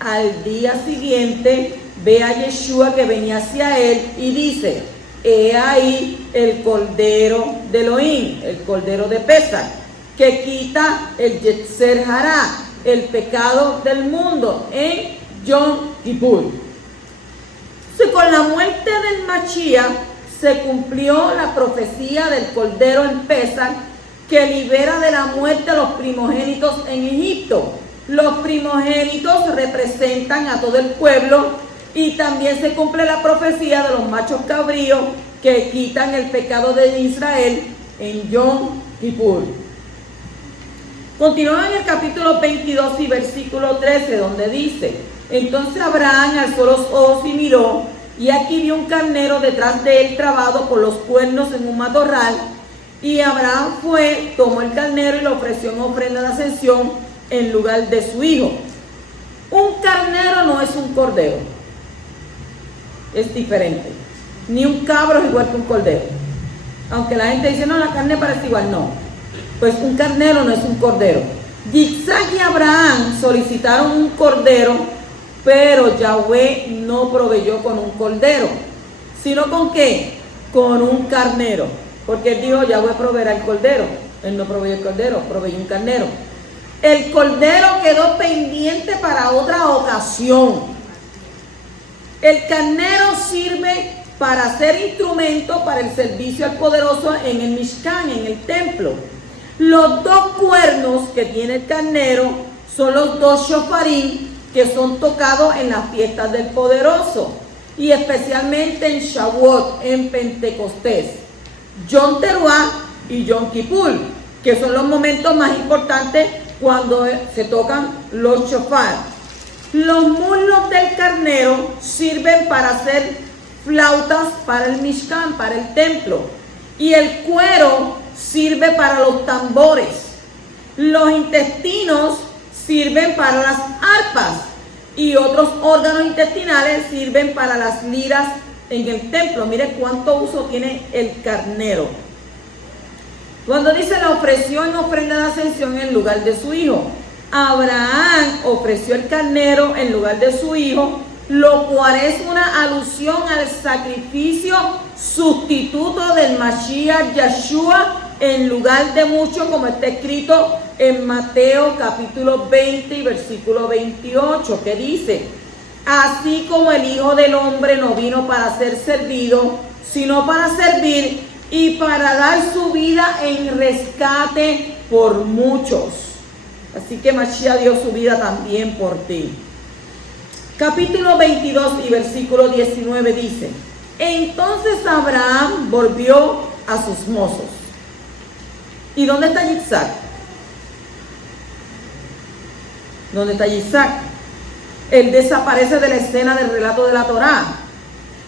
Al día siguiente ve a Yeshua que venía hacia él y dice, he ahí el cordero de Elohim, el cordero de Pesach, que quita el Yetzer Hará, el pecado del mundo, en Yom Kippur. Con la muerte del Mashiach se cumplió la profecía del Cordero en Pesach, que libera de la muerte a los primogénitos en Egipto. Los primogénitos representan a todo el pueblo, y también se cumple la profecía de los machos cabríos que quitan el pecado de Israel en Yom Kippur. Continúa en el capítulo 22 y versículo 13, donde dice: entonces Abraham alzó los ojos y miró, y aquí vio un carnero detrás de él trabado por los cuernos en un matorral. Y Abraham fue, tomó el carnero y lo ofreció en ofrenda de ascensión en lugar de su hijo. Un carnero no es un cordero, es diferente. Ni un cabro es igual que un cordero. Aunque la gente dice, no, la carne parece igual, no. Pues un carnero no es un cordero. Isaac y Abraham solicitaron un cordero, pero Yahweh no proveyó con un cordero, sino ¿con qué? Con un carnero. Porque él dijo, Yahweh proveerá el cordero. Él no proveyó el cordero, proveyó un carnero. El cordero quedó pendiente para otra ocasión. El carnero sirve para ser instrumento para el servicio al poderoso en el Mishkan, en el templo. Los dos cuernos que tiene el carnero son los dos shofarim que son tocados en las fiestas del poderoso, y especialmente en Shavuot, en Pentecostés, Yom Teruah y Yom Kippur, que son los momentos más importantes cuando se tocan los shofar. Los muslos del carnero sirven para hacer flautas para el Mishkan, para el templo, y el cuero sirve para los tambores. Los intestinos sirven para las arpas, y otros órganos intestinales sirven para las liras en el templo. Mire cuánto uso tiene el carnero. Cuando dice la ofreció en ofrenda de ascensión en lugar de su hijo, Abraham ofreció el carnero en lugar de su hijo, lo cual es una alusión al sacrificio sustituto del Mashiach Yeshua en lugar de mucho, como está escrito en Mateo capítulo 20 y versículo 28, que dice: así como el Hijo del Hombre no vino para ser servido, sino para servir y para dar su vida en rescate por muchos. Así que Mashiach dio su vida también por ti. Capítulo 22 y versículo 19 dice: entonces Abraham volvió a sus mozos. ¿Y dónde está Isaac? ¿Dónde está Isaac? Él desaparece de la escena del relato de la Torá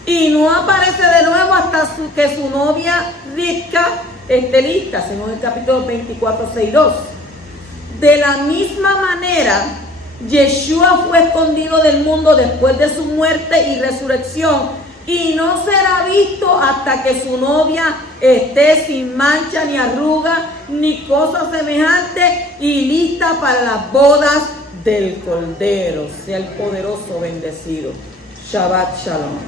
y no aparece de nuevo hasta que su novia Rivka esté lista, según el capítulo 24, 6:2. De la misma manera, Yeshua fue escondido del mundo después de su muerte y resurrección, y no será visto hasta que su novia esté sin mancha ni arruga ni cosa semejante y lista para las bodas del Cordero. Sea el poderoso bendecido. Shabbat Shalom.